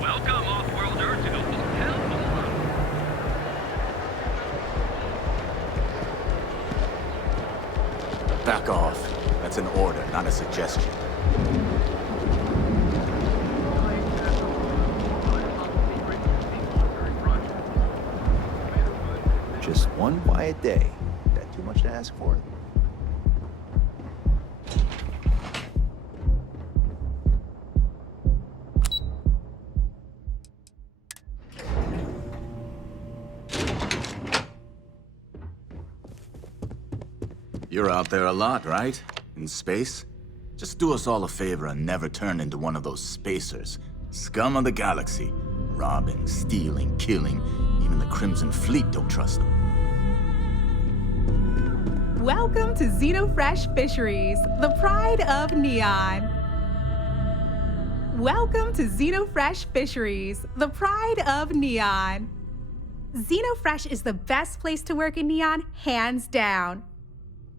Welcome, off-worlder, to the Hotel Moon. Back off. That's an order, not a suggestion. Just one quiet day. That too much to ask for? You're out there a lot, right? In space? Just do us all a favor and never turn into one of those spacers. Scum of the galaxy. Robbing, stealing, killing. Even the Crimson Fleet don't trust them. Welcome to Xenofresh Fisheries, the pride of Neon. Welcome to Xenofresh Fisheries, the pride of Neon. Xenofresh is the best place to work in Neon, hands down.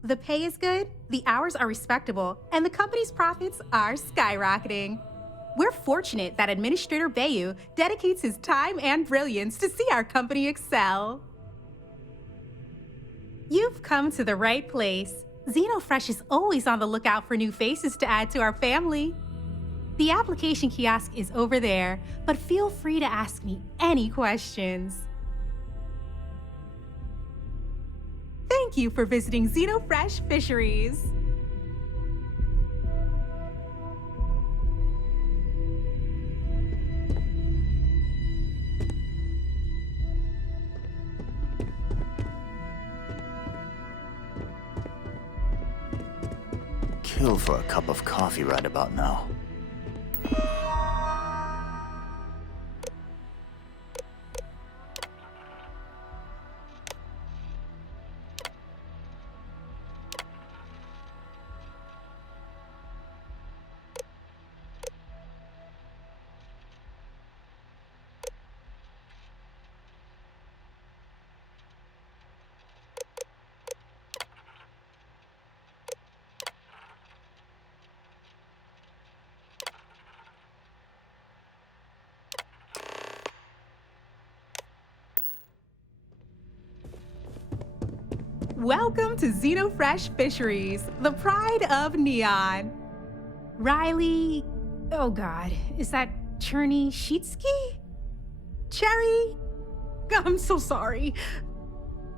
The pay is good, the hours are respectable, and the company's profits are skyrocketing. We're fortunate that Administrator Bayu dedicates his time and brilliance to see our company excel. You've come to the right place. Xenofresh is always on the lookout for new faces to add to our family. The application kiosk is over there, but feel free to ask me any questions. Thank you for visiting Xenofresh Fisheries. Kill for a cup of coffee right about now. Welcome to Xenofresh Fisheries, the pride of Neon. Riley, oh God, is that Cherny-Sheetsky? Cherry? I'm so sorry.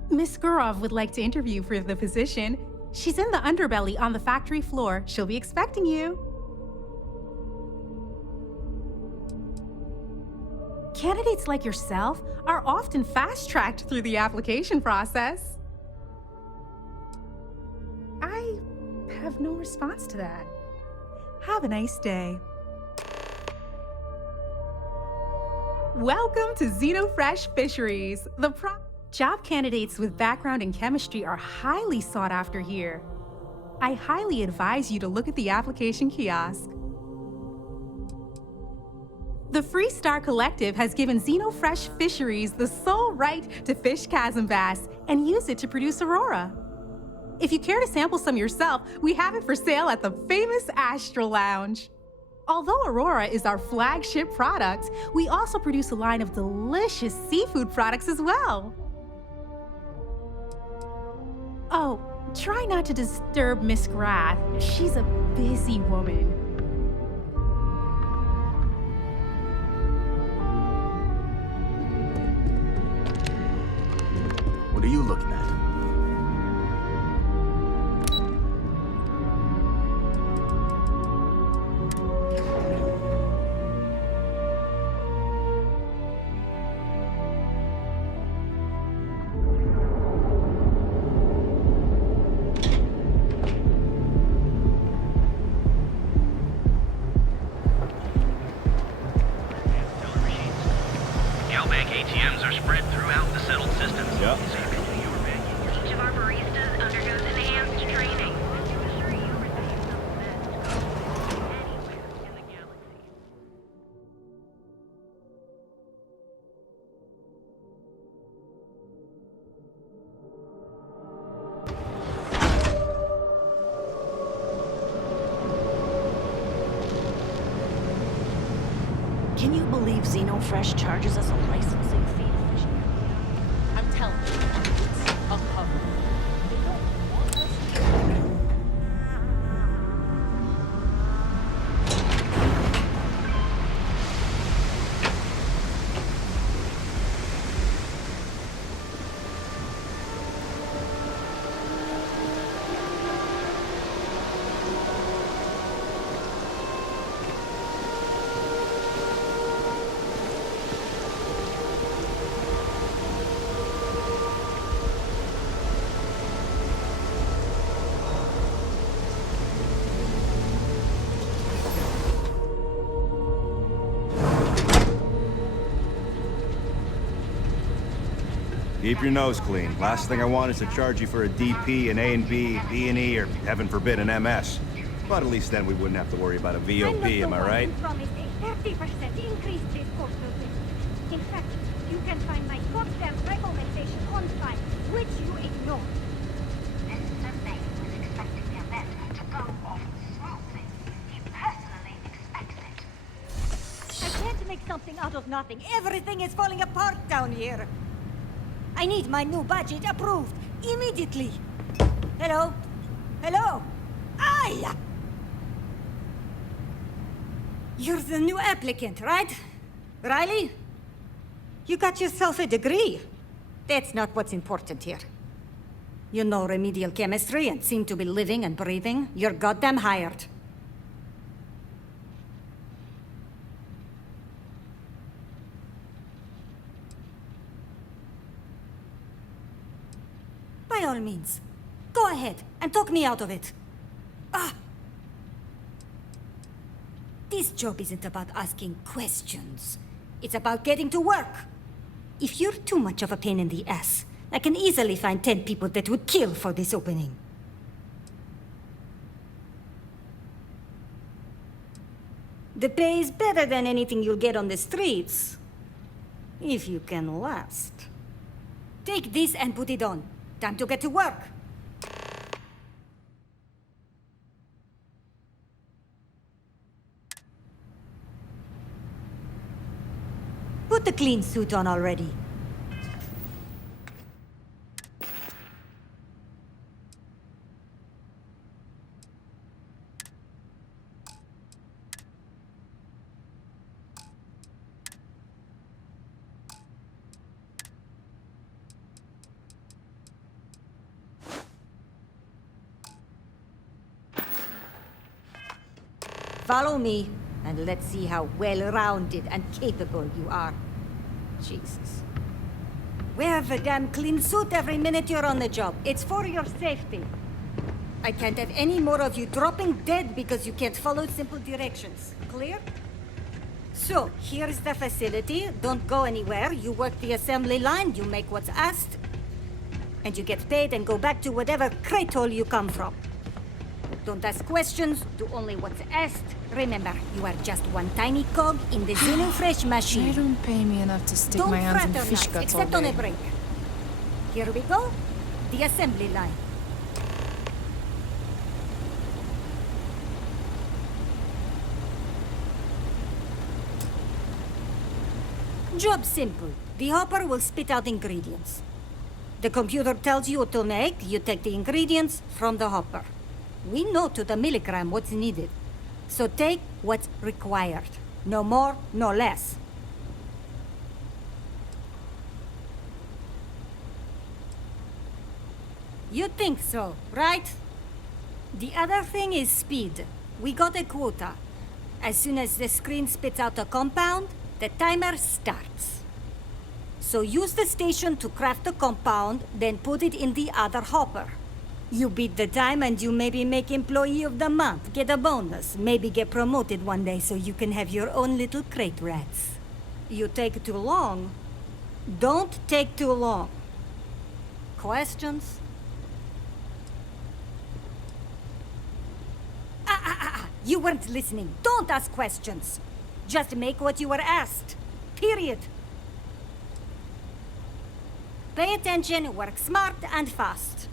Miss Gurov would like to interview for the position. She's in the underbelly on the factory floor. She'll be expecting you. Candidates like yourself are often fast-tracked through the application process. I have no response to that. Have a nice day. Welcome to Xenofresh Fisheries. Job candidates with background in chemistry are highly sought after here. I highly advise you to look at the application kiosk. The Freestar Collective has given Xenofresh Fisheries the sole right to fish chasm bass and use it to produce Aurora. If you care to sample some yourself, we have it for sale at the famous Astral Lounge. Although Aurora is our flagship product, we also produce a line of delicious seafood products as well. Oh, try not to disturb Miss Grath. She's a busy woman. What are you looking at? Galbank ATMs are spread throughout the settled systems. Yep. Each of our baristas undergoes enhanced training. Can you believe if Xenofresh charges us a licensing fee to fish here. I'm telling you, it's a cover. They don't want us here. Keep your nose clean. Last thing I want is to charge you for a DP, an A and B, B&E, or heaven forbid, an MS. But at least then we wouldn't have to worry about a VOP, am I right? I promised a 30% increase this postal bill. In fact, you can find my goddamn recommendation on file, which you ignored. This Sunday was expecting the event to go off smoothly. He personally expects it. I can't make something out of nothing. Everything is falling apart down here. I need my new budget approved immediately. Hello? Hello? Aye! You're the new applicant, right? Riley? You got yourself a degree. That's not what's important here. You know remedial chemistry and seem to be living and breathing. You're goddamn hired. By all means, go ahead and talk me out of it. This job isn't about asking questions. It's about getting to work. If you're too much of a pain in the ass, I can easily find 10 people that would kill for this opening. The pay is better than anything you'll get on the streets. If you can last. Take this and put it on. Time to get to work. Put the clean suit on already. Follow me, and let's see how well-rounded and capable you are. Jesus. Wear the damn clean suit every minute you're on the job. It's for your safety. I can't have any more of you dropping dead because you can't follow simple directions. Clear? So, here's the facility. Don't go anywhere. You work the assembly line, you make what's asked, and you get paid and go back to whatever crate hole you come from. Don't ask questions, do only what's asked. Remember, you are just one tiny cog in the Xenofresh machine. They don't pay me enough to stick Don't my hands in fraternize, fish guts all except on a day. break. Here we go. The assembly line. Job simple. The hopper will spit out ingredients. The computer tells you what to make, you take the ingredients from the hopper. We know to the milligram what's needed. So take what's required. No more, no less. You think so, right? The other thing is speed. We got a quota. As soon as the screen spits out a compound, the timer starts. So use the station to craft the compound, then put it in the other hopper. You beat the time and you maybe make Employee of the Month, get a bonus, maybe get promoted one day so you can have your own little crate rats. You take too long. Don't take too long. Questions? You weren't listening. Don't ask questions. Just make what you were asked. Period. Pay attention, work smart and fast.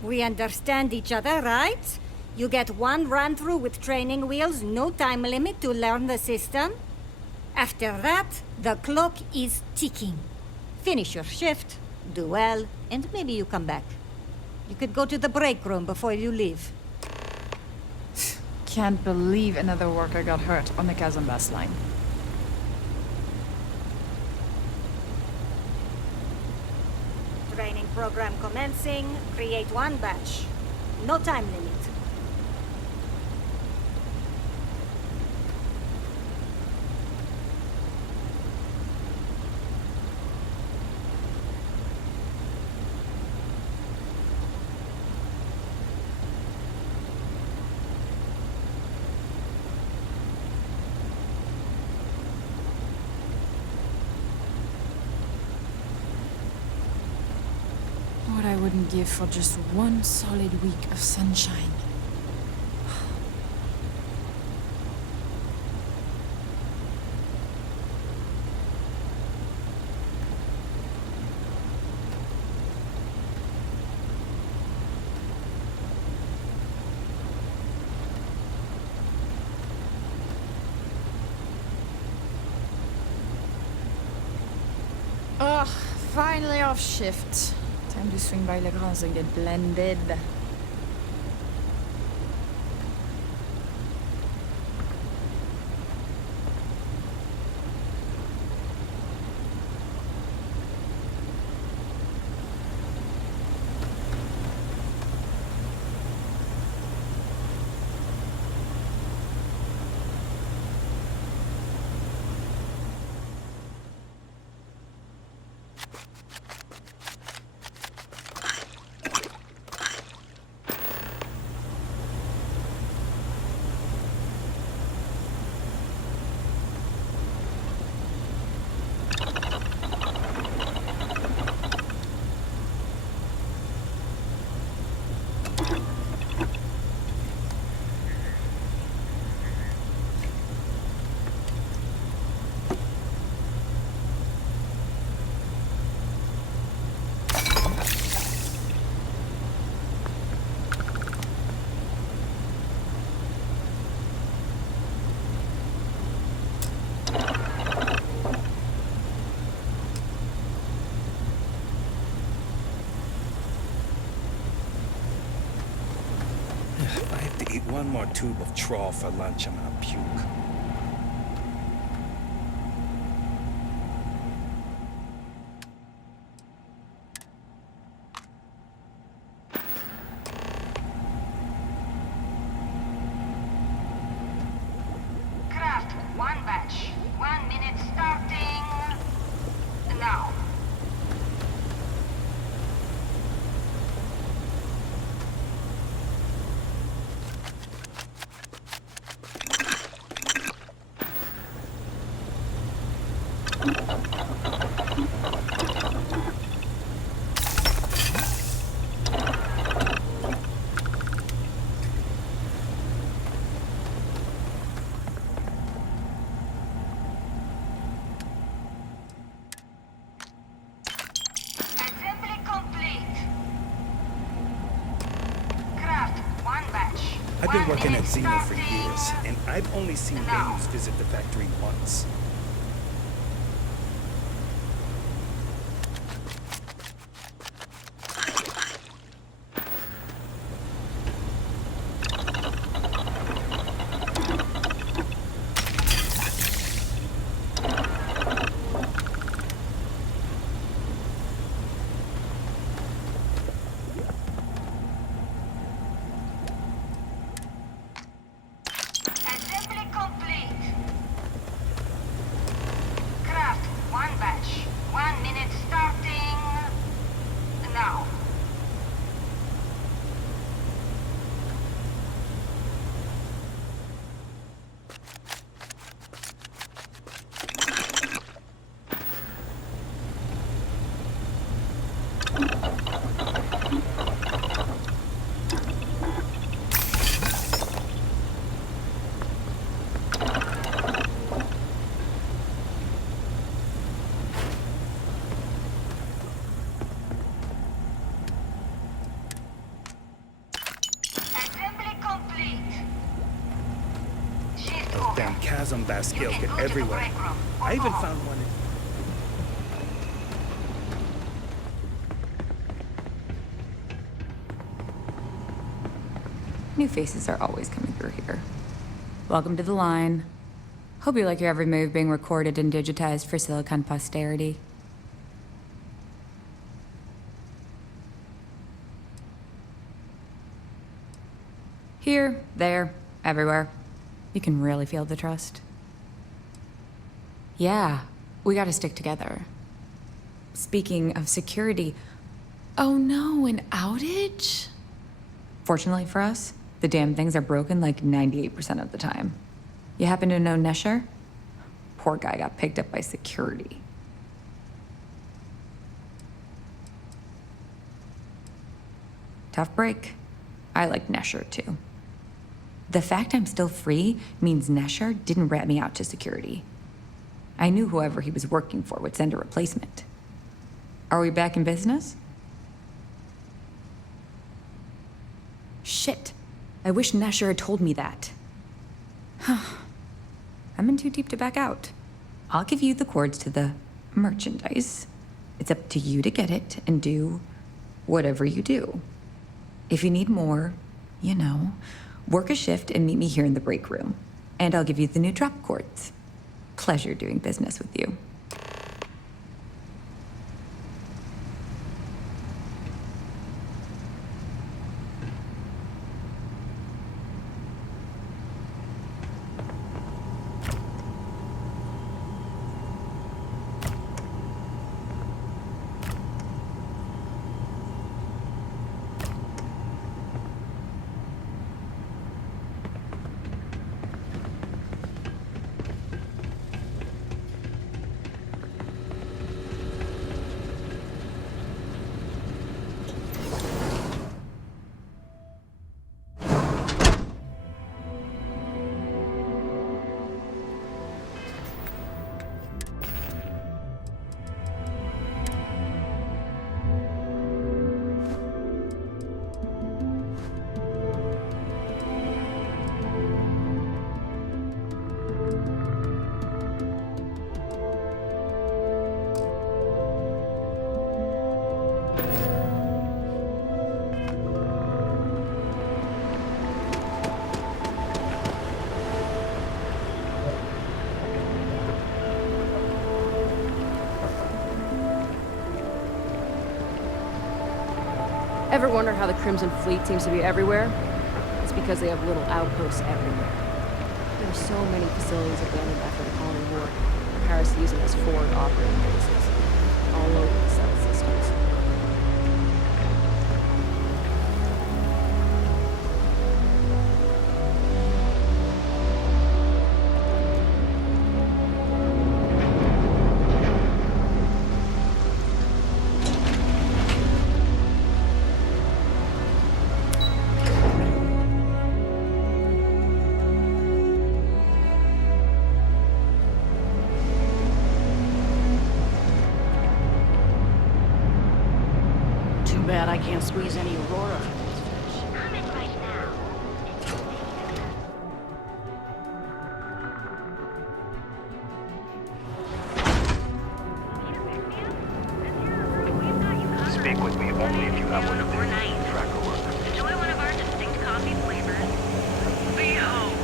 We understand each other, right? You get one run-through with training wheels, no time limit to learn the system. After that, the clock is ticking. Finish your shift, do well, and maybe you come back. You could go to the break room before you leave. Can't believe another worker got hurt on the Kazambas line. Training program commencing. Create one batch. No time limit. What I wouldn't give for just one solid week of sunshine. Ugh, finally off shift. Time to swing by Legrand's and get blended. If I have to eat one more tube of trawl for lunch, I'm gonna puke. Craft one batch. 1 minute starting now. Assembly complete. Craft one batch. I've been 1 working at minute Xeno for starting years, and I've only seen now. Baines visit the factory once. Assembly complete. Craft one batch. 1 minute starting now. Assembly complete. Shift Those over. damn chasm You Baskills can get go to the everywhere. break room. I even found one. New faces are always coming through here. Welcome to the line. Hope you like your every move being recorded and digitized for Silicon posterity. Here, there, everywhere. You can really feel the trust. Yeah, we gotta stick together. Speaking of security, oh no, an outage? Fortunately for us, the damn things are broken like 98% of the time. You happen to know Nesher? Poor guy got picked up by security. Tough break. I like Nesher too. The fact I'm still free means Nesher didn't rat me out to security. I knew whoever he was working for would send a replacement. Are we back in business? Shit. I wish Nesher had told me that. I'm in too deep to back out. I'll give you the cords to the merchandise. It's up to you to get it and do whatever you do. If you need more, you know, work a shift and meet me here in the break room. And I'll give you the new drop cords. Pleasure doing business with you. Ever wonder how the Crimson Fleet seems to be everywhere? It's because they have little outposts everywhere. There are so many facilities abandoned after the Colony War. Paris using as forward operating bases, all over the settled systems. Bad I can't squeeze any Aurora from these fish. Coming right now. Speak with me only if you have one of these tracker work. Enjoy one of our distinct coffee flavors. Behold,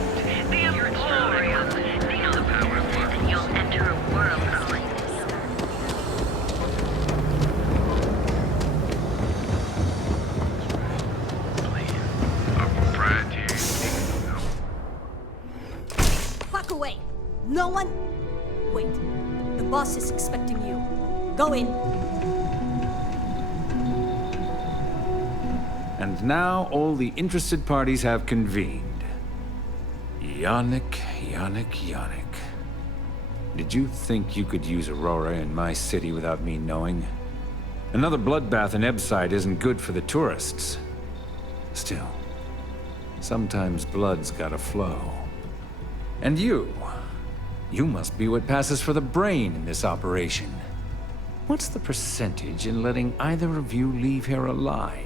the Emporium. Feel the power of it, and you'll enter a world calling. Fuck away! No one... Wait. The boss is expecting you. Go in. And now all the interested parties have convened. Yannick. Did you think you could use Aurora in my city without me knowing? Another bloodbath in Ebside isn't good for the tourists. Still, sometimes blood's gotta flow. And you must be what passes for the brain in this operation. What's the percentage in letting either of you leave here alive?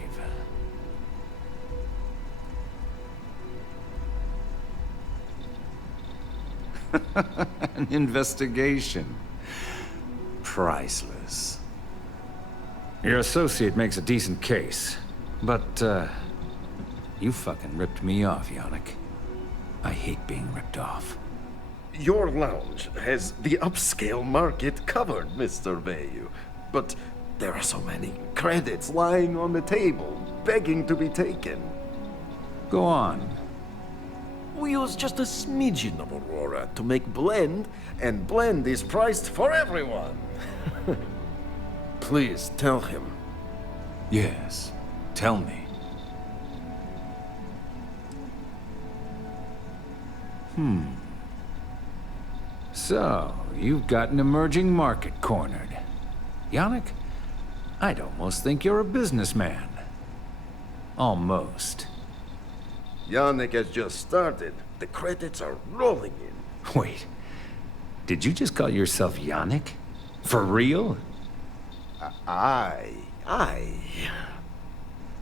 An investigation. Priceless. Your associate makes a decent case, but, you fucking ripped me off, Yannick. I hate being ripped off. Your lounge has the upscale market covered, Mr. Bayou. But there are so many credits lying on the table, begging to be taken. Go on. We use just a smidgen of Aurora to make blend, and blend is priced for everyone. Please tell him. Yes, tell me. So, you've got an emerging market cornered. Yannick, I'd almost think you're a businessman. Almost. Yannick has just started. The credits are rolling in. Wait, did you just call yourself Yannick? For real? I...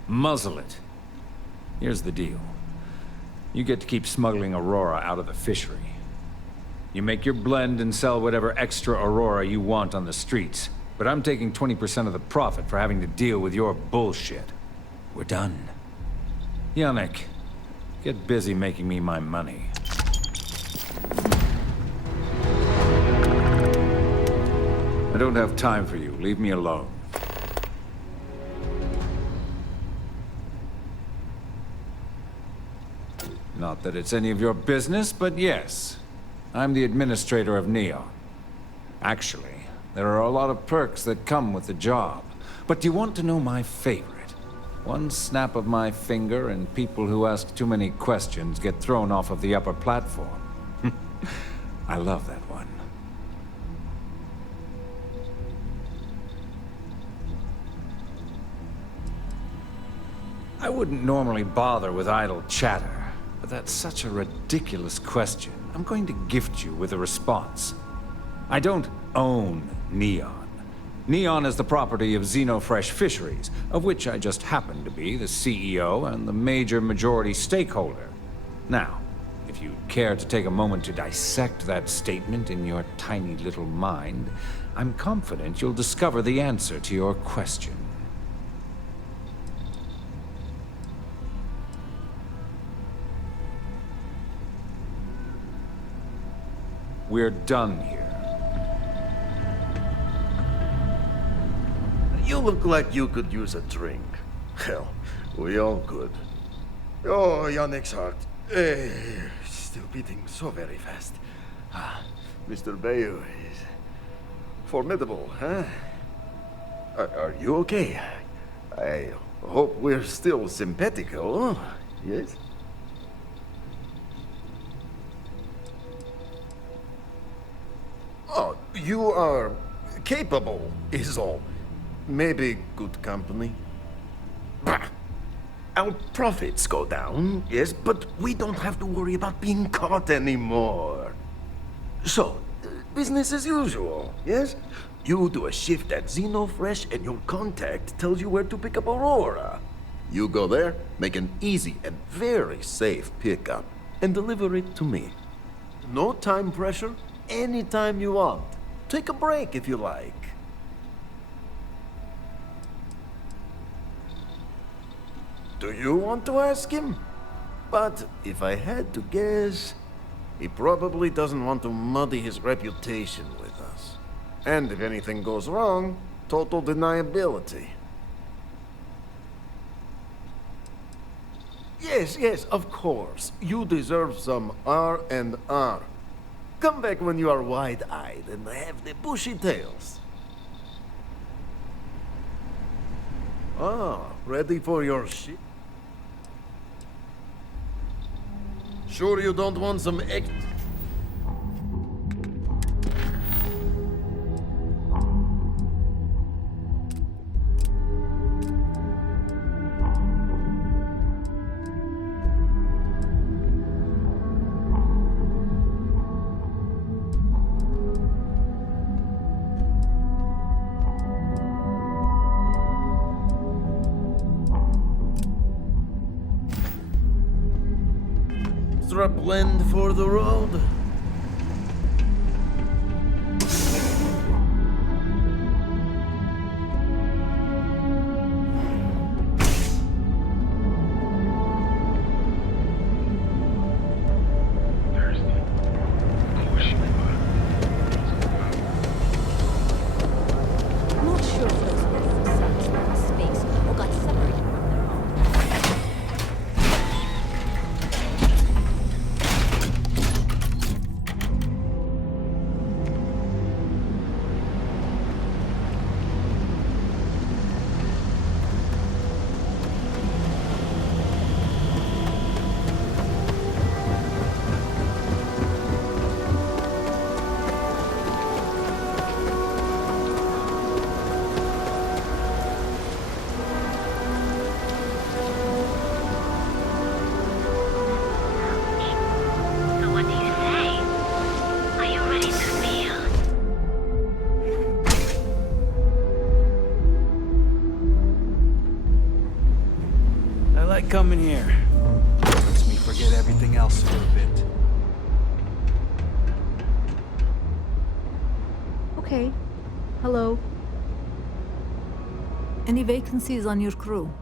Muzzle it. Here's the deal. You get to keep smuggling Aurora out of the fishery. You make your blend and sell whatever extra Aurora you want on the streets. But I'm taking 20% of the profit for having to deal with your bullshit. We're done. Yannick, get busy making me my money. I don't have time for you. Leave me alone. Not that it's any of your business, but yes. I'm the administrator of Neon. Actually, there are a lot of perks that come with the job. But do you want to know my favorite? One snap of my finger and people who ask too many questions get thrown off of the upper platform. I love that one. I wouldn't normally bother with idle chatter, but that's such a ridiculous question. I'm going to gift you with a response. I don't own Neon. Neon is the property of Xenofresh Fisheries, of which I just happen to be the CEO and the major majority stakeholder. Now, if you care to take a moment to dissect that statement in your tiny little mind, I'm confident you'll discover the answer to your question. We're done here. You look like you could use a drink. Hell, we all could. Oh, Yannick's heart. Still beating so very fast. Mr. Bayou is formidable, huh? Are you okay? I hope we're still simpatico, yes? Oh, you are capable, is all. Maybe good company. Bah. Our profits go down, yes, but we don't have to worry about being caught anymore. So, business as usual, yes? You do a shift at Xenofresh and your contact tells you where to pick up Aurora. You go there, make an easy and very safe pickup, and deliver it to me. No time pressure, anytime you want. Take a break if you like. Do you want to ask him? But if I had to guess, he probably doesn't want to muddy his reputation with us. And if anything goes wrong, total deniability. Yes, of course. You deserve some R&R. Come back when you are wide-eyed and have the bushy tails. Ah, ready for your shit? Sure you don't want some egg? A blend for the road? like coming here. Makes me forget everything else for a bit. Okay. Hello. Any vacancies on your crew?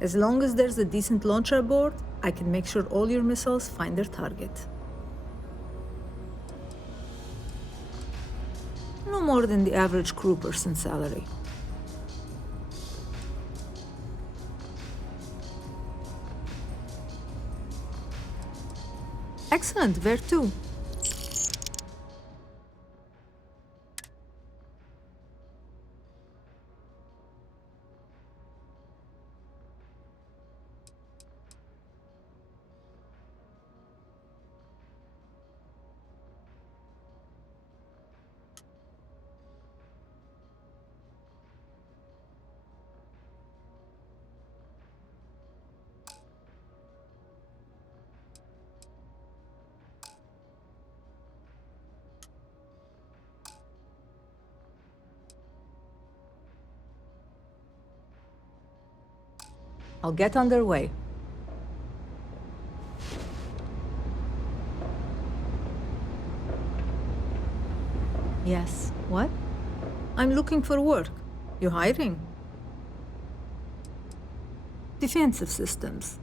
As long as there's a decent launcher aboard, I can make sure all your missiles find their target. No more than the average crew person salary. Excellent, where to? I'll get underway. Yes, what? I'm looking for work. You hiring? Defensive systems.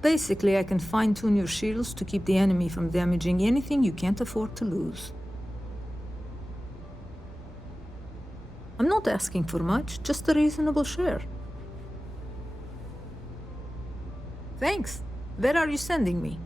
Basically, I can fine-tune your shields to keep the enemy from damaging anything you can't afford to lose. I'm not asking for much, just a reasonable share. Thanks. Where are you sending me?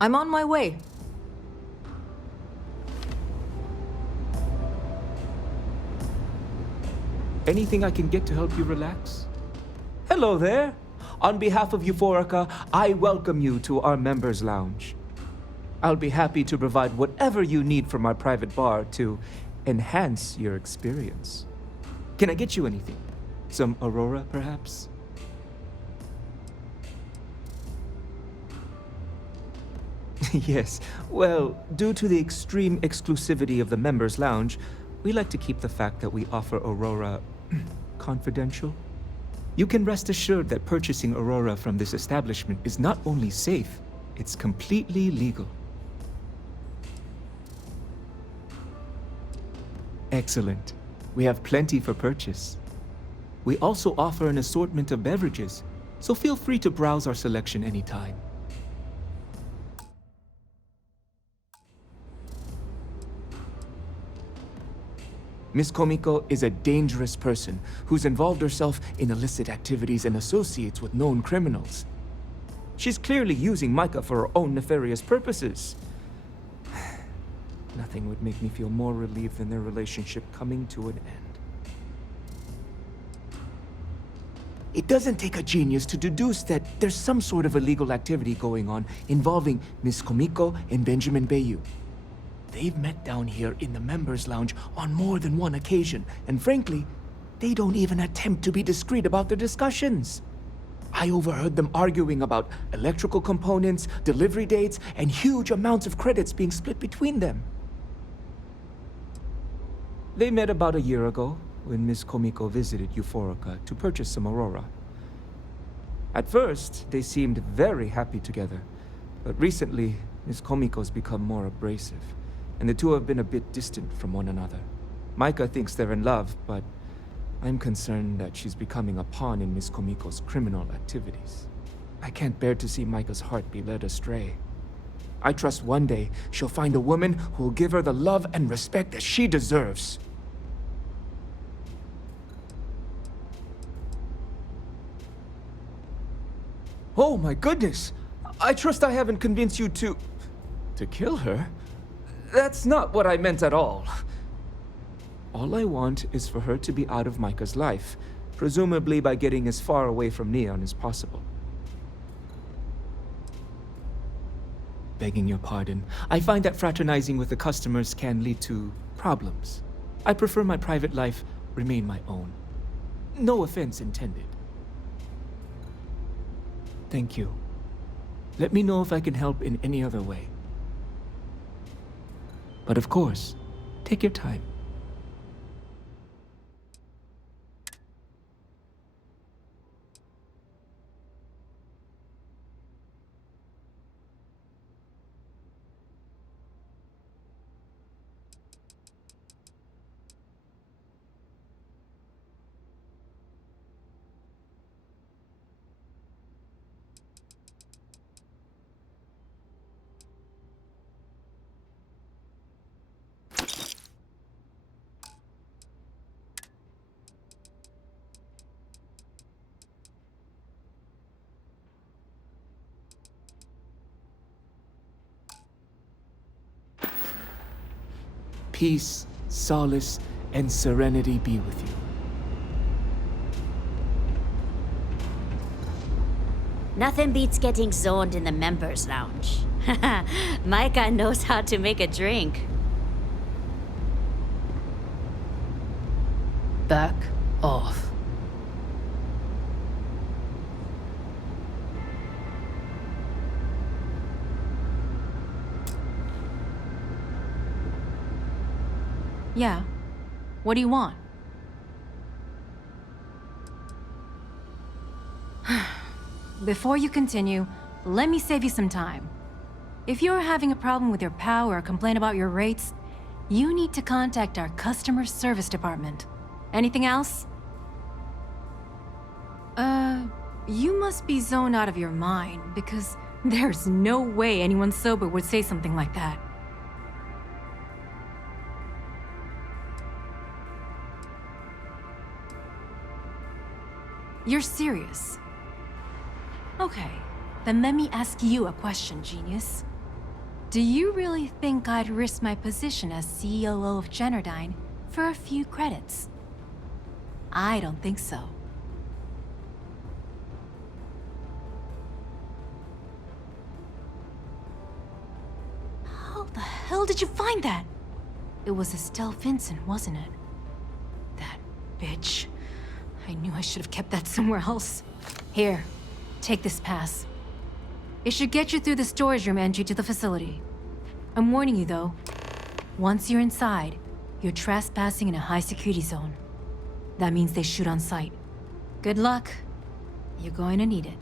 I'm on my way. Anything I can get to help you relax? Hello there. On behalf of Euphorica, I welcome you to our members' lounge. I'll be happy to provide whatever you need from our private bar to enhance your experience. Can I get you anything? Some Aurora, perhaps? Yes, well, due to the extreme exclusivity of the members' lounge, we like to keep the fact that we offer Aurora confidential. You can rest assured that purchasing Aurora from this establishment is not only safe, it's completely legal. Excellent. We have plenty for purchase. We also offer an assortment of beverages, so feel free to browse our selection anytime. Miss Komiko is a dangerous person who's involved herself in illicit activities and associates with known criminals. She's clearly using Micah for her own nefarious purposes. Nothing would make me feel more relieved than their relationship coming to an end. It doesn't take a genius to deduce that there's some sort of illegal activity going on involving Miss Komiko and Benjamin Bayou. They've met down here in the members' lounge on more than one occasion, and frankly, they don't even attempt to be discreet about their discussions. I overheard them arguing about electrical components, delivery dates, and huge amounts of credits being split between them. They met about a year ago, when Miss Komiko visited Euphorica to purchase some Aurora. At first, they seemed very happy together, but recently, Miss Komiko's become more abrasive, and the two have been a bit distant from one another. Micah thinks they're in love, but I'm concerned that she's becoming a pawn in Miss Komiko's criminal activities. I can't bear to see Micah's heart be led astray. I trust one day she'll find a woman who will give her the love and respect that she deserves. Oh my goodness! I trust I haven't convinced you to kill her? That's not what I meant at all. All I want is for her to be out of Micah's life, presumably by getting as far away from Neon as possible. Begging your pardon, I find that fraternizing with the customers can lead to problems. I prefer my private life remain my own. No offense intended. Thank you. Let me know if I can help in any other way. But of course, take your time. Peace, solace, and serenity be with you. Nothing beats getting zoned in the members' lounge. Micah knows how to make a drink. Back off. Yeah. What do you want? Before you continue, let me save you some time. If you're having a problem with your POW or complain about your rates, you need to contact our customer service department. Anything else? You must be zoned out of your mind, because there's no way anyone sober would say something like that. You're serious? Okay, then let me ask you a question, genius. Do you really think I'd risk my position as COO of Generdyne for a few credits? I don't think so. How the hell did you find that? It was Estelle Vincent, wasn't it? That bitch. I knew I should have kept that somewhere else. Here, take this pass. It should get you through the storage room entry to the facility. I'm warning you though, once you're inside, you're trespassing in a high security zone. That means they shoot on sight. Good luck. You're going to need it.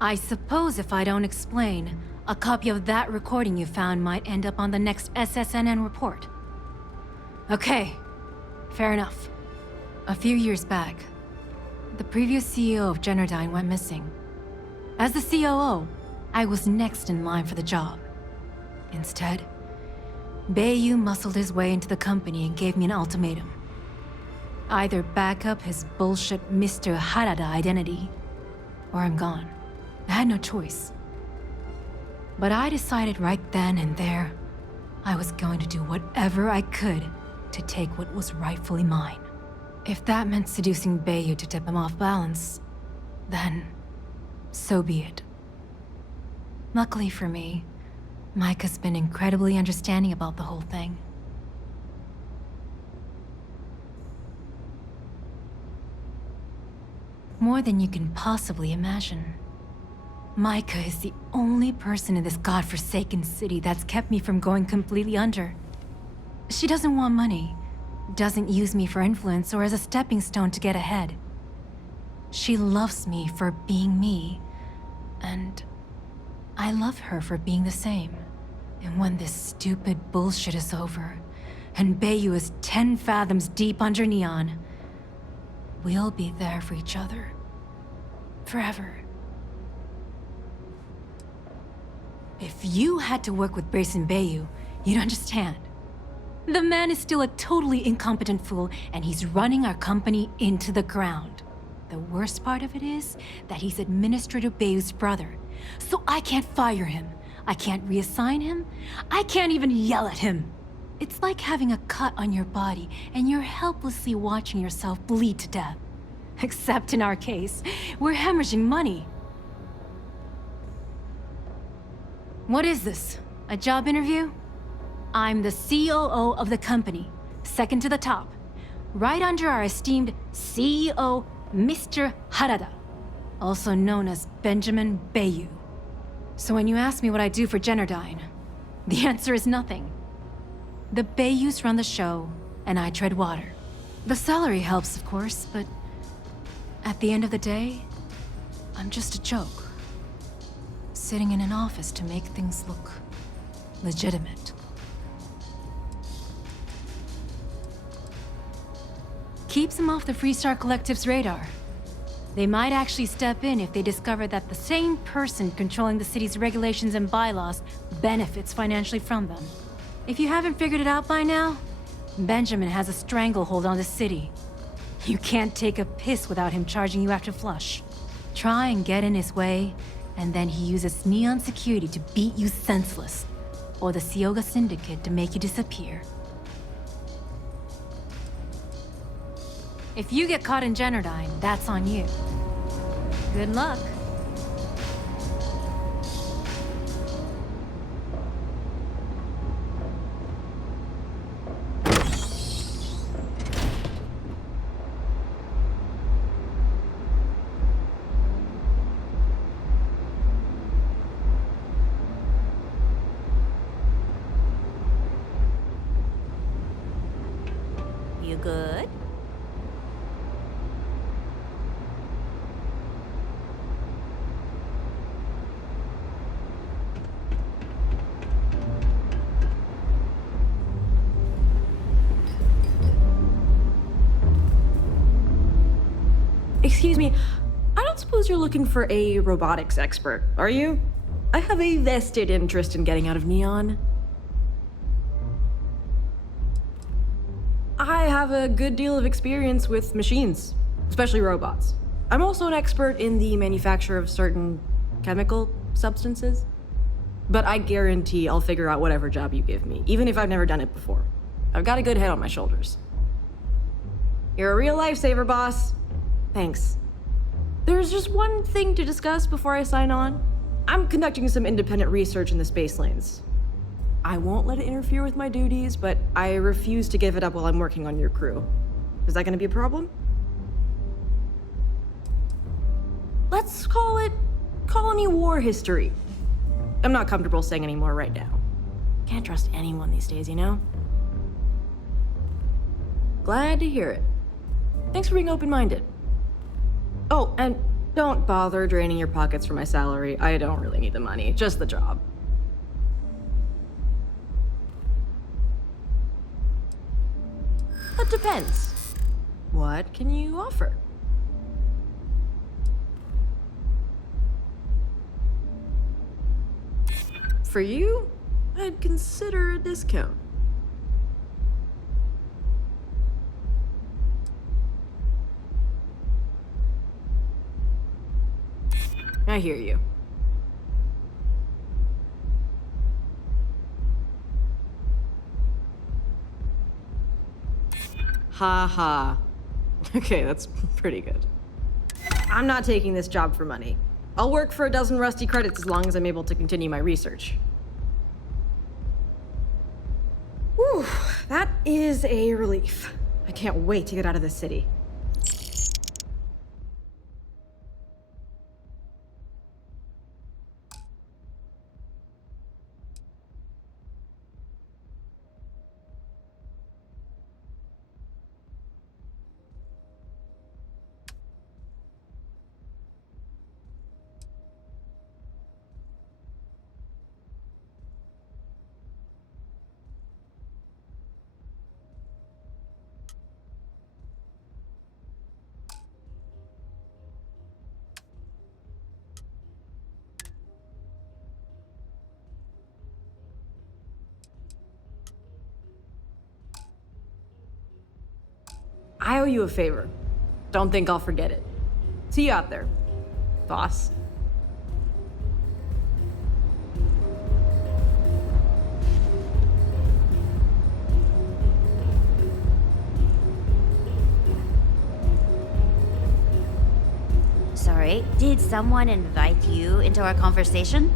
I suppose if I don't explain, a copy of that recording you found might end up on the next SSNN report. Okay, fair enough. A few years back, the previous CEO of Generdyne went missing. As the COO, I was next in line for the job. Instead, Bayu muscled his way into the company and gave me an ultimatum. Either back up his bullshit Mr. Harada identity, or I'm gone. I had no choice. But I decided right then and there, I was going to do whatever I could to take what was rightfully mine. If that meant seducing Bayu to tip him off balance, then so be it. Luckily for me, Micah's been incredibly understanding about the whole thing. More than you can possibly imagine. Micah is the only person in this godforsaken city that's kept me from going completely under. She doesn't want money, doesn't use me for influence or as a stepping stone to get ahead. She loves me for being me, and I love her for being the same. And when this stupid bullshit is over, and Bayu is 10 fathoms deep under Neon, we'll be there for each other. forever. If you had to work with Brayson Bayou, you'd understand. The man is still a totally incompetent fool, and he's running our company into the ground. The worst part of it is that he's Administrator Bayou's brother, so I can't fire him. I can't reassign him. I can't even yell at him. It's like having a cut on your body and you're helplessly watching yourself bleed to death. Except in our case, we're hemorrhaging money. What is this? A job interview? I'm the COO of the company, second to the top, right under our esteemed CEO, Mr. Harada, also known as Benjamin Bayou. So when you ask me what I do for Generdyne, the answer is nothing. The Bayous run the show, and I tread water. The salary helps, of course, but at the end of the day, I'm just a joke. Sitting in an office to make things look legitimate. Keeps them off the Freestar Collective's radar. They might actually step in if they discover that the same person controlling the city's regulations and bylaws benefits financially from them. If you haven't figured it out by now, Benjamin has a stranglehold on the city. You can't take a piss without him charging you after flush. Try and get in his way, and then he uses Neon security to beat you senseless, or the Sioga Syndicate to make you disappear. If you get caught in Generdyne, that's on you. Good luck. You good? Excuse me, I don't suppose you're looking for a robotics expert, are you? I have a vested interest in getting out of Neon. I have a good deal of experience with machines, especially robots. I'm also an expert in the manufacture of certain chemical substances. But I guarantee I'll figure out whatever job you give me, even if I've never done it before. I've got a good head on my shoulders. You're a real lifesaver, boss. Thanks. There's just one thing to discuss before I sign on. I'm conducting some independent research in the space lanes. I won't let it interfere with my duties, but I refuse to give it up while I'm working on your crew. Is that gonna be a problem? Let's call it colony war history. I'm not comfortable saying any more right now. Can't trust anyone these days, you know? Glad to hear it. Thanks for being open-minded. Oh, and don't bother draining your pockets for my salary. I don't really need the money, just the job. That depends. What can you offer? For you, I'd consider a discount. I hear you. Ha ha. Okay, that's pretty good. I'm not taking this job for money. I'll work for a dozen rusty credits as long as I'm able to continue my research. Whew, that is a relief. I can't wait to get out of this city. I owe you a favor. Don't think I'll forget it. See you out there, boss. Sorry, did someone invite you into our conversation?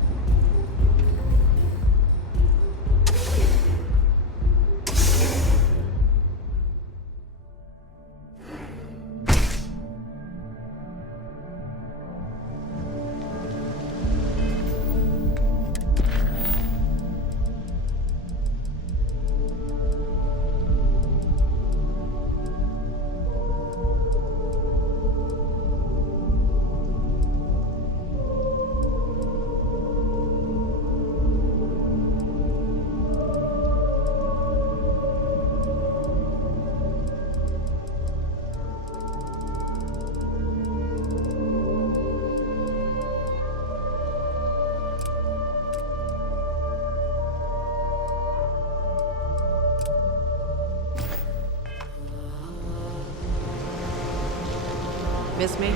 Miss me?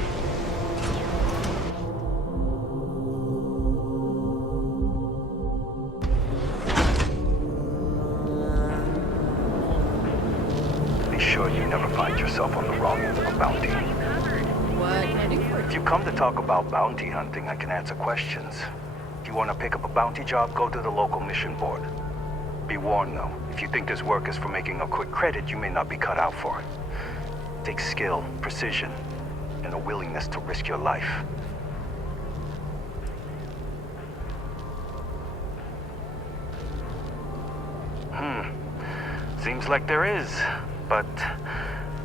Be sure you never find yourself on the wrong end of a bounty. What can I do for you? If you come to talk about bounty hunting, I can answer questions. If you want to pick up a bounty job, go to the local mission board. Be warned though, if you think this work is for making a quick credit, you may not be cut out for it. It takes skill, precision, and a willingness to risk your life. Seems like there is, but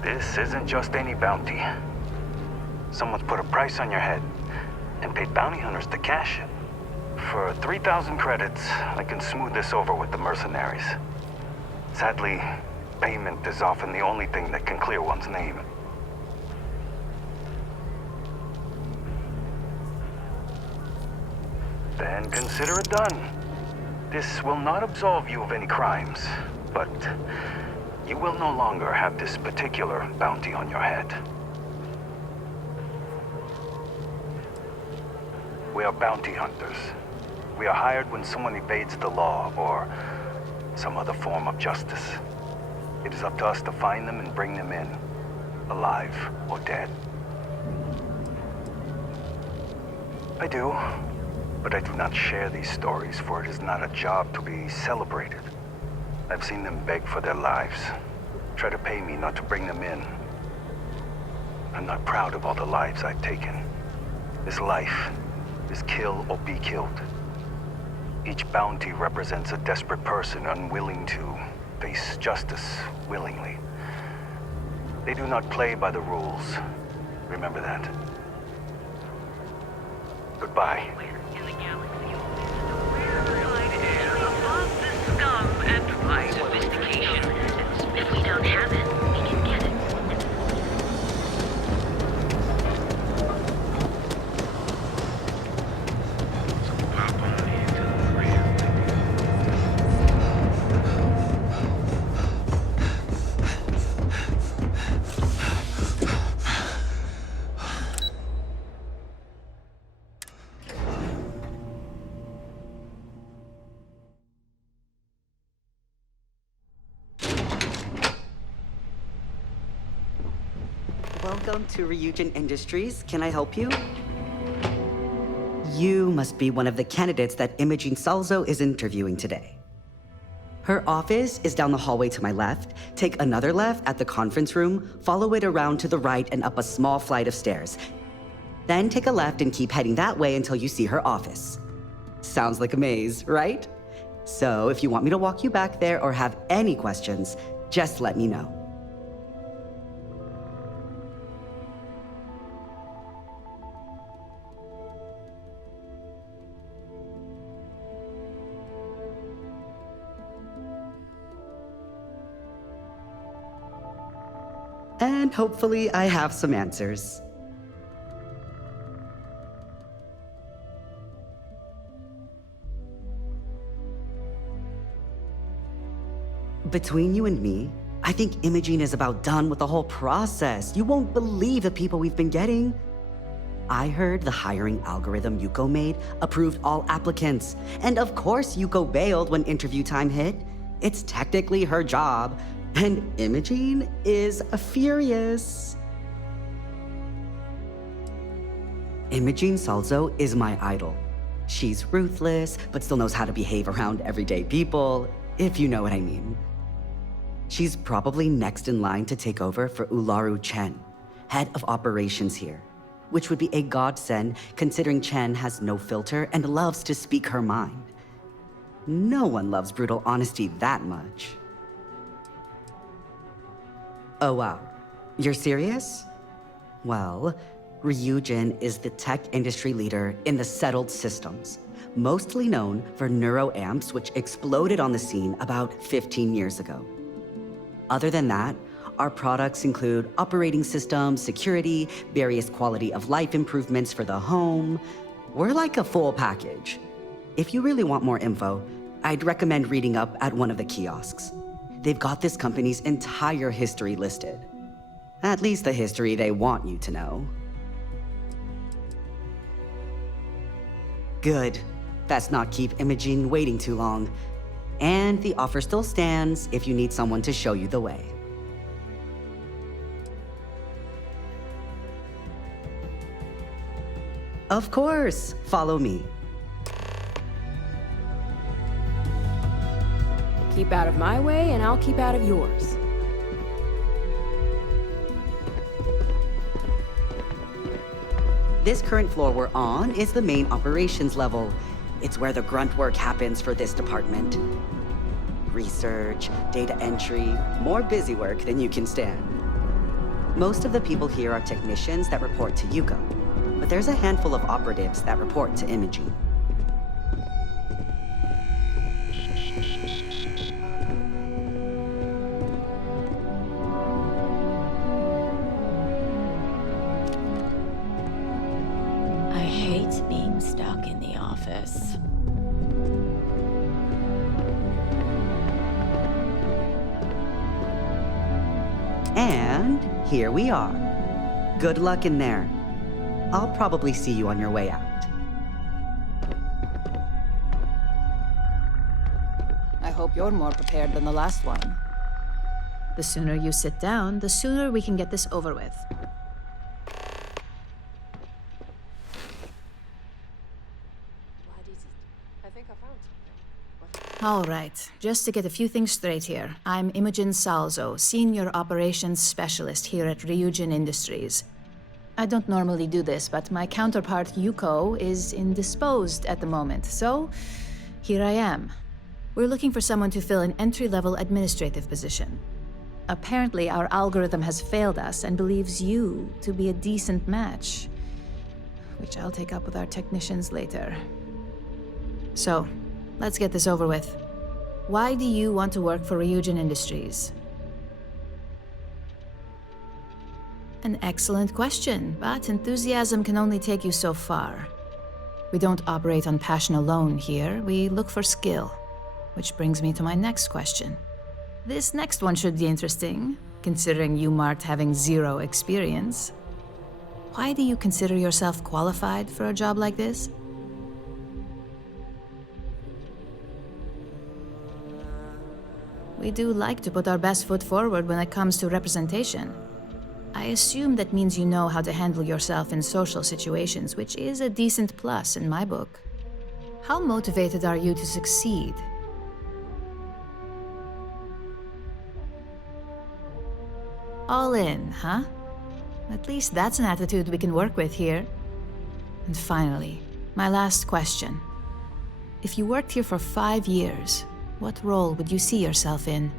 this isn't just any bounty. Someone's put a price on your head and paid bounty hunters to cash it. For 3,000 credits, I can smooth this over with the mercenaries. Sadly, payment is often the only thing that can clear one's name. Then consider it done. This will not absolve you of any crimes, but you will no longer have this particular bounty on your head. We are bounty hunters. We are hired when someone evades the law or some other form of justice. It is up to us to find them and bring them in, alive or dead. I do. But I do not share these stories, for it is not a job to be celebrated. I've seen them beg for their lives, try to pay me not to bring them in. I'm not proud of all the lives I've taken. This life is kill or be killed. Each bounty represents a desperate person unwilling to face justice willingly. They do not play by the rules. Remember that. Goodbye. If we don't have it, we can get it. Welcome to Ryujin Industries. Can I help you? You must be one of the candidates that Imogene Salzo is interviewing today. Her office is down the hallway to my left. Take another left at the conference room, follow it around to the right and up a small flight of stairs. Then take a left and keep heading that way until you see her office. Sounds like a maze, right? So if you want me to walk you back there or have any questions, just let me know. And hopefully I have some answers. Between you and me, I think Imogene is about done with the whole process. You won't believe the people we've been getting. I heard the hiring algorithm Yuko made approved all applicants. And of course Yuko bailed when interview time hit. It's technically her job. And Imogene is furious. Imogene Salzo is my idol. She's ruthless, but still knows how to behave around everyday people, if you know what I mean. She's probably next in line to take over for Ularu Chen, head of operations here, which would be a godsend considering Chen has no filter and loves to speak her mind. No one loves brutal honesty that much. Oh wow, you're serious? Well, Ryujin is the tech industry leader in the settled systems, mostly known for neuroamps which exploded on the scene about 15 years ago. Other than that, our products include operating systems, security, various quality of life improvements for the home. We're like a full package. If you really want more info, I'd recommend reading up at one of the kiosks. They've got this company's entire history listed. At least the history they want you to know. Good. Let's not keep Imogene waiting too long. And the offer still stands if you need someone to show you the way. Of course, follow me. Keep out of my way, and I'll keep out of yours. This current floor we're on is the main operations level. It's where the grunt work happens for this department. Research, data entry, more busy work than you can stand. Most of the people here are technicians that report to Yuko, but there's a handful of operatives that report to Imogene. I hate being stuck in the office. And here we are. Good luck in there. I'll probably see you on your way out. I hope you're more prepared than the last one. The sooner you sit down, the sooner we can get this over with. All right, just to get a few things straight here. I'm Imogen Salzo, Senior Operations Specialist here at Ryujin Industries. I don't normally do this, but my counterpart Yuko is indisposed at the moment, so here I am. We're looking for someone to fill an entry-level administrative position. Apparently, our algorithm has failed us and believes you to be a decent match, which I'll take up with our technicians later. So, let's get this over with. Why do you want to work for Ryujin Industries? An excellent question, but enthusiasm can only take you so far. We don't operate on passion alone here, we look for skill. Which brings me to my next question. This next one should be interesting, considering you marked having 0 experience. Why do you consider yourself qualified for a job like this? We do like to put our best foot forward when it comes to representation. I assume that means you know how to handle yourself in social situations, which is a decent plus in my book. How motivated are you to succeed? All in, huh? At least that's an attitude we can work with here. And finally, my last question. If you worked here for 5 years, what role would you see yourself in?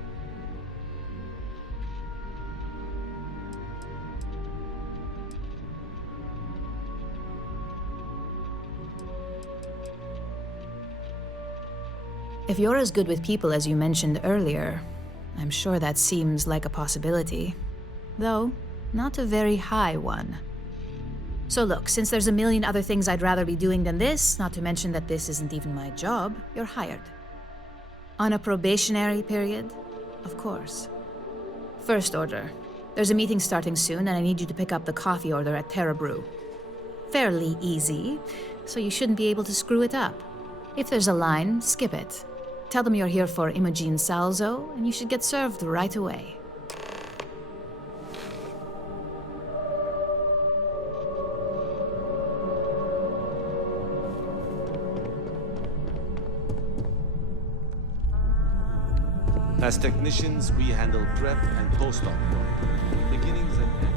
If you're as good with people as you mentioned earlier, I'm sure that seems like a possibility. Though, not a very high one. So look, since there's a million other things I'd rather be doing than this, not to mention that this isn't even my job, you're hired. On a probationary period, of course. First order. There's a meeting starting soon, and I need you to pick up the coffee order at Terra Brew. Fairly easy, so you shouldn't be able to screw it up. If there's a line, skip it. Tell them you're here for Imogen Salzo, and you should get served right away. As technicians, we handle prep and post-op work, beginnings and ends.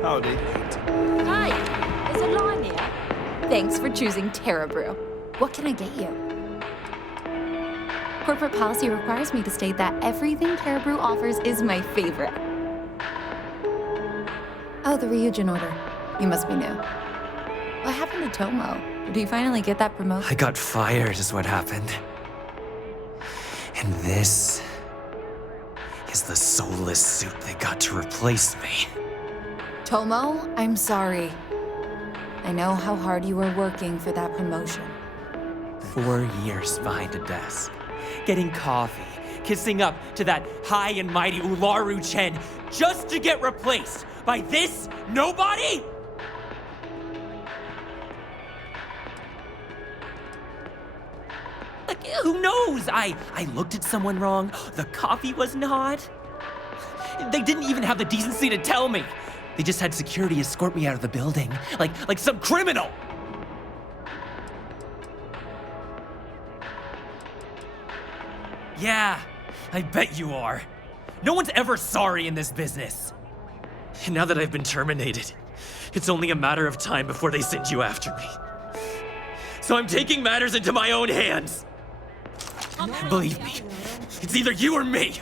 Howdy. Hi, is it line here? Thanks for choosing Terra Brew. What can I get you? Corporate policy requires me to state that everything Terra Brew offers is my favorite. Oh, the Ryujin order. You must be new. What happened to Tomo? Did he finally get that promotion? I got fired is what happened. And this is the soulless suit they got to replace me. Tomo, I'm sorry. I know how hard you were working for that promotion. 4 years behind a desk, getting coffee, kissing up to that high and mighty Ularu Chen, just to get replaced by this nobody? Like, who knows? I looked at someone wrong, the coffee wasn't hot. They didn't even have the decency to tell me. They just had security escort me out of the building, like some criminal. Yeah, I bet you are. No one's ever sorry in this business. And now that I've been terminated, it's only a matter of time before they send you after me. So I'm taking matters into my own hands. Believe me, it's either you or me.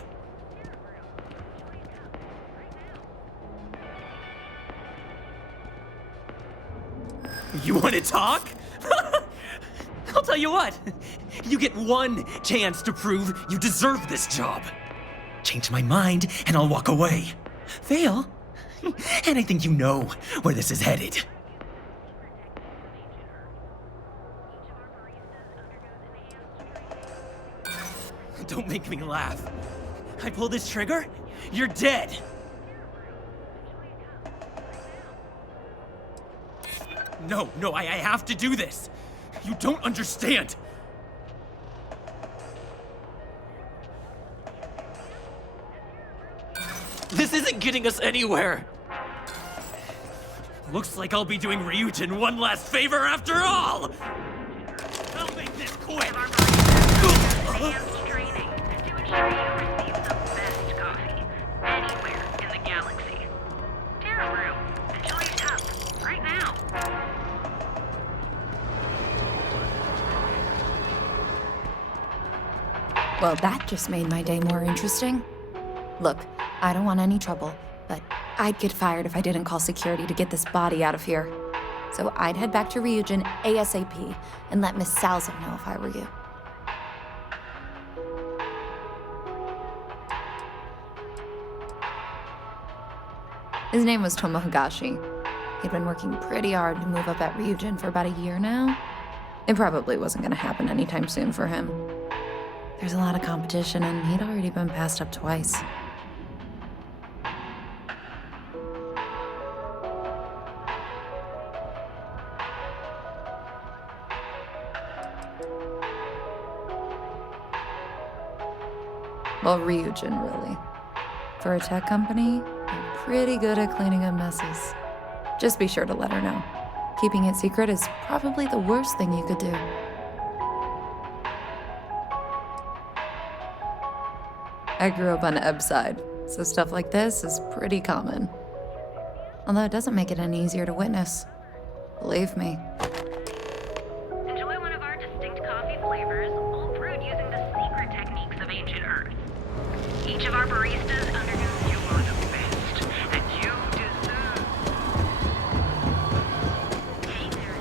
You want to talk? I'll tell you what. You get one chance to prove you deserve this job. Change my mind, and I'll walk away. Fail, and I think you know where this is headed. Don't make me laugh. I pull this trigger, you're dead. No, I have to do this. You don't understand. This isn't getting us anywhere. Looks like I'll be doing Ryujin one last favor after all. I'll make this quick. Well, that just made my day more interesting. Look, I don't want any trouble, but I'd get fired if I didn't call security to get this body out of here. So I'd head back to Ryujin ASAP and let Miss Salzo know if I were you. His name was Tomo Higashi. He'd been working pretty hard to move up at Ryujin for about a year now. It probably wasn't going to happen anytime soon for him. There's a lot of competition, and he'd already been passed up twice. Well, Ryujin, really. For a tech company, they're pretty good at cleaning up messes. Just be sure to let her know. Keeping it secret is probably the worst thing you could do. I grew up on Ebb's side, so stuff like this is pretty common. Although it doesn't make it any easier to witness. Believe me. Enjoy one of our distinct coffee flavors, all brewed using the secret techniques of ancient Earth. Each of our baristas undergoes you are the best, and you deserve. Hey there.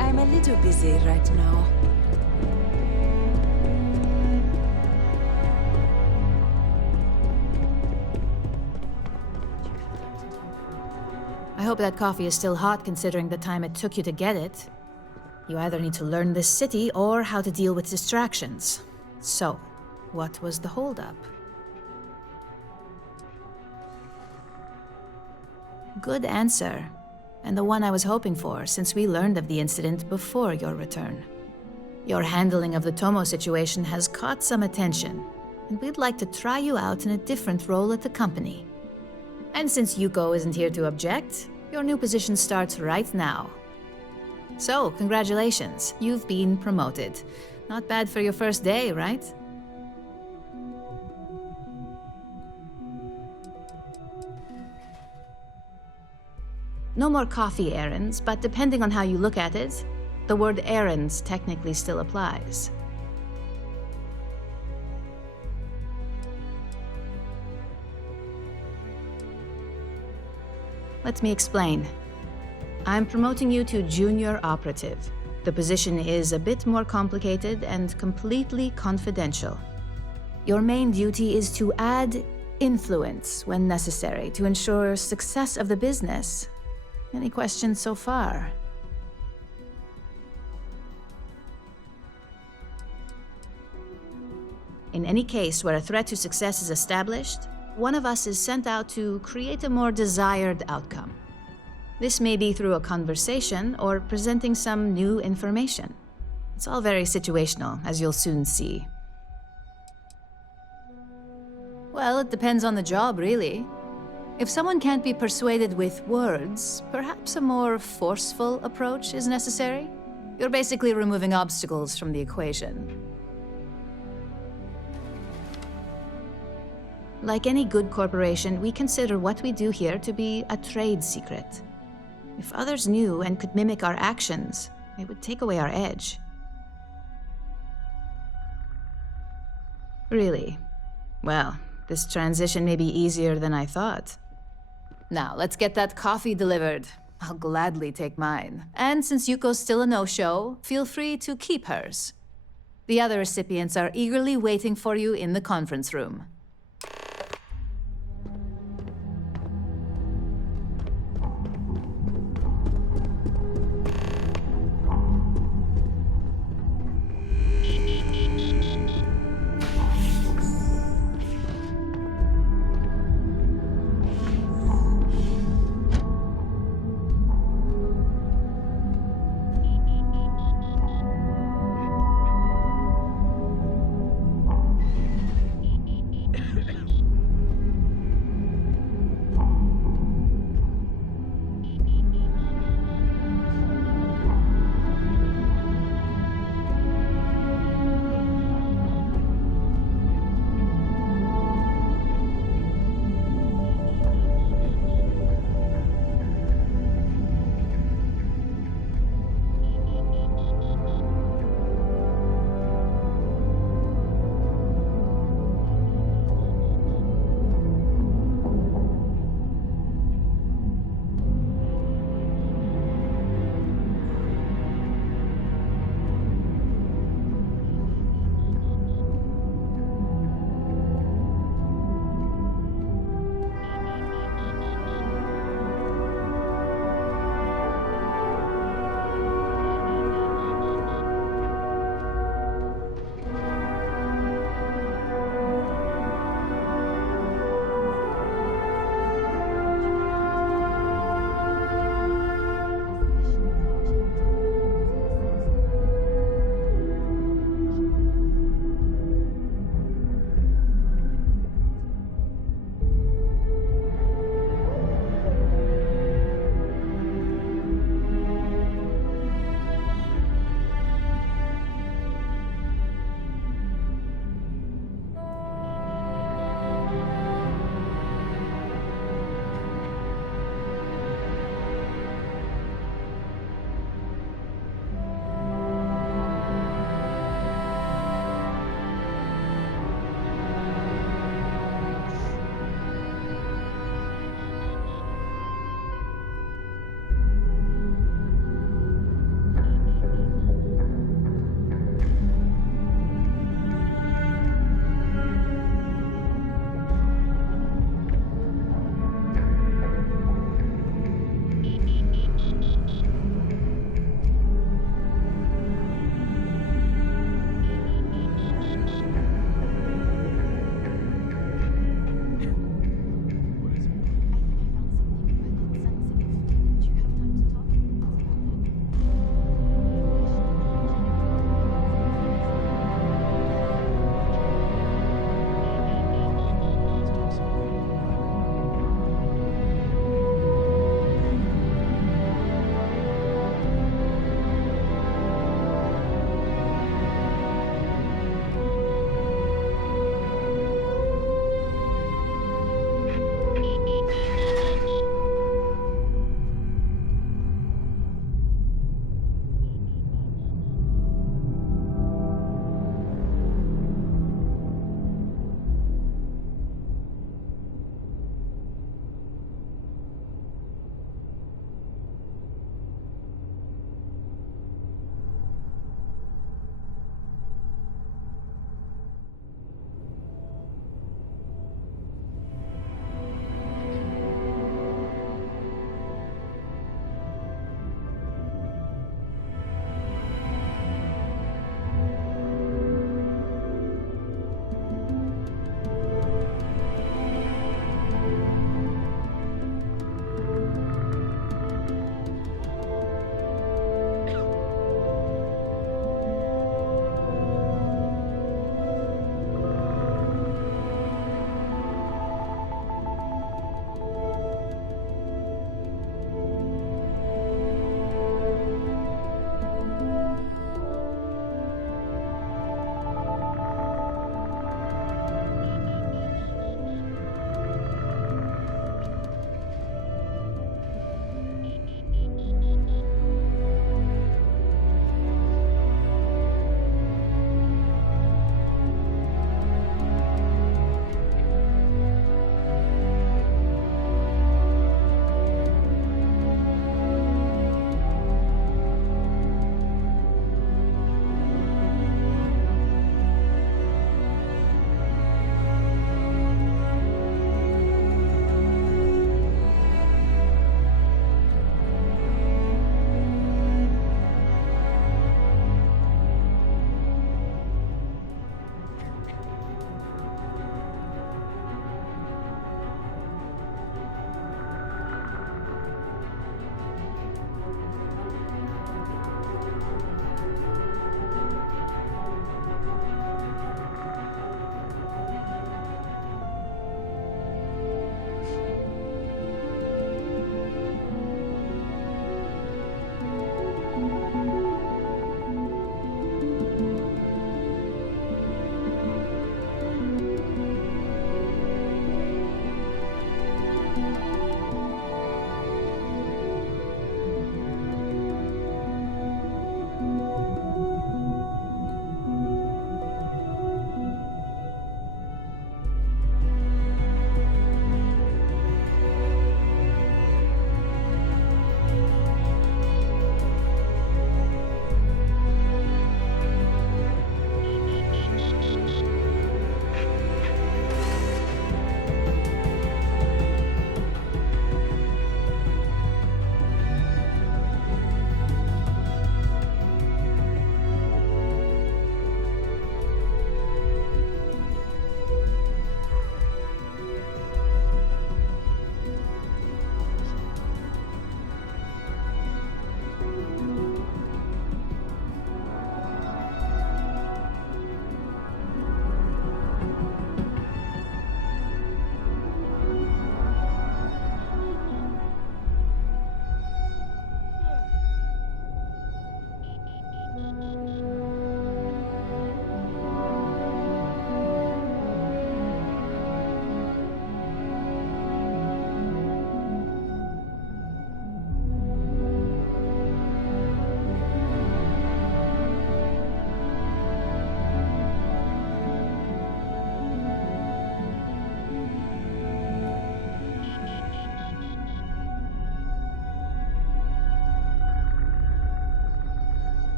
I'm a little busy right now. I hope that coffee is still hot considering the time it took you to get it. You either need to learn this city or how to deal with distractions. So, what was the holdup? Good answer. And the one I was hoping for, since we learned of the incident before your return. Your handling of the Tomo situation has caught some attention, and we'd like to try you out in a different role at the company. And since Yuko isn't here to object, your new position starts right now. So, congratulations, you've been promoted. Not bad for your first day, right? No more coffee errands, but depending on how you look at it, the word errands technically still applies. Let me explain. I'm promoting you to junior operative. The position is a bit more complicated and completely confidential. Your main duty is to add influence when necessary to ensure success of the business. Any questions so far? In any case where a threat to success is established, one of us is sent out to create a more desired outcome. This may be through a conversation or presenting some new information. It's all very situational, as you'll soon see. Well, it depends on the job, really. If someone can't be persuaded with words, perhaps a more forceful approach is necessary. You're basically removing obstacles from the equation. Like any good corporation, we consider what we do here to be a trade secret. If others knew and could mimic our actions, it would take away our edge. Really? Well, this transition may be easier than I thought. Now, let's get that coffee delivered. I'll gladly take mine. And since Yuko's still a no-show, feel free to keep hers. The other recipients are eagerly waiting for you in the conference room.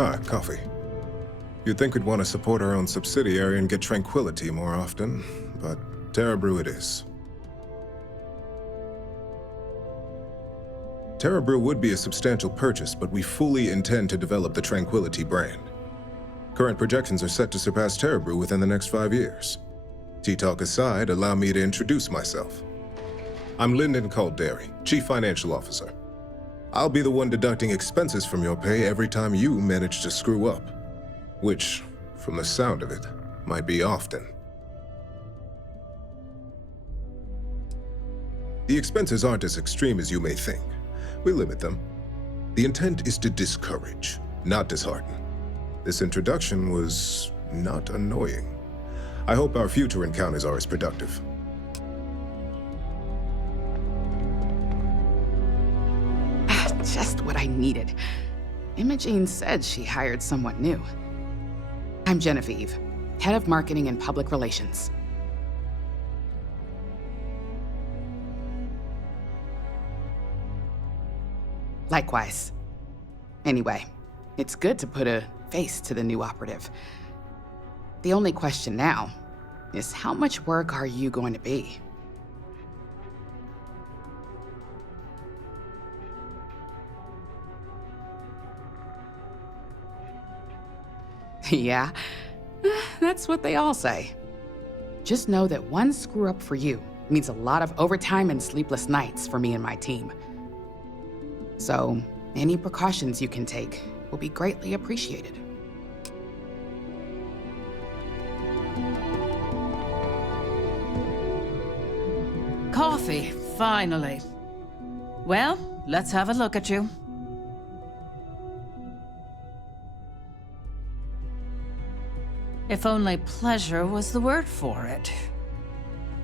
Ah, coffee. You'd think we'd want to support our own subsidiary and get tranquility more often, but Terra Brew it is. Terra Brew would be a substantial purchase, but we fully intend to develop the Tranquility brand. Current projections are set to surpass Terra Brew within the next 5 years. Tea talk aside, allow me to introduce myself. I'm Lyndon Calderi, Chief Financial Officer. I'll be the one deducting expenses from your pay every time you manage to screw up. Which, from the sound of it, might be often. The expenses aren't as extreme as you may think. We limit them. The intent is to discourage, not dishearten. This introduction was not annoying. I hope our future encounters are as productive. Just what I needed. Imogene said she hired someone new. I'm Genevieve, Head of Marketing and Public Relations. Likewise. Anyway, it's good to put a face to the new operative. The only question now is how much work are you going to be? Yeah, that's what they all say. Just know that one screw up for you means a lot of overtime and sleepless nights for me and my team. So, any precautions you can take will be greatly appreciated. Coffee, finally. Well, let's have a look at you. If only pleasure was the word for it.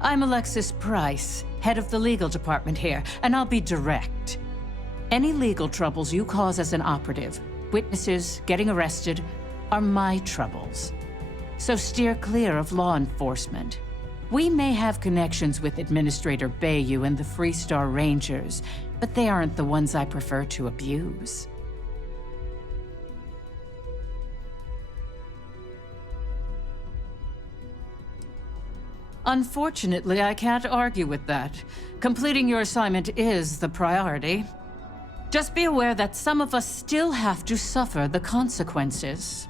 I'm Alexis Price, head of the legal department here, and I'll be direct. Any legal troubles you cause as an operative, witnesses, getting arrested, are my troubles. So steer clear of law enforcement. We may have connections with Administrator Bayou and the Freestar Rangers, but they aren't the ones I prefer to abuse. Unfortunately, I can't argue with that. Completing your assignment is the priority. Just be aware that some of us still have to suffer the consequences.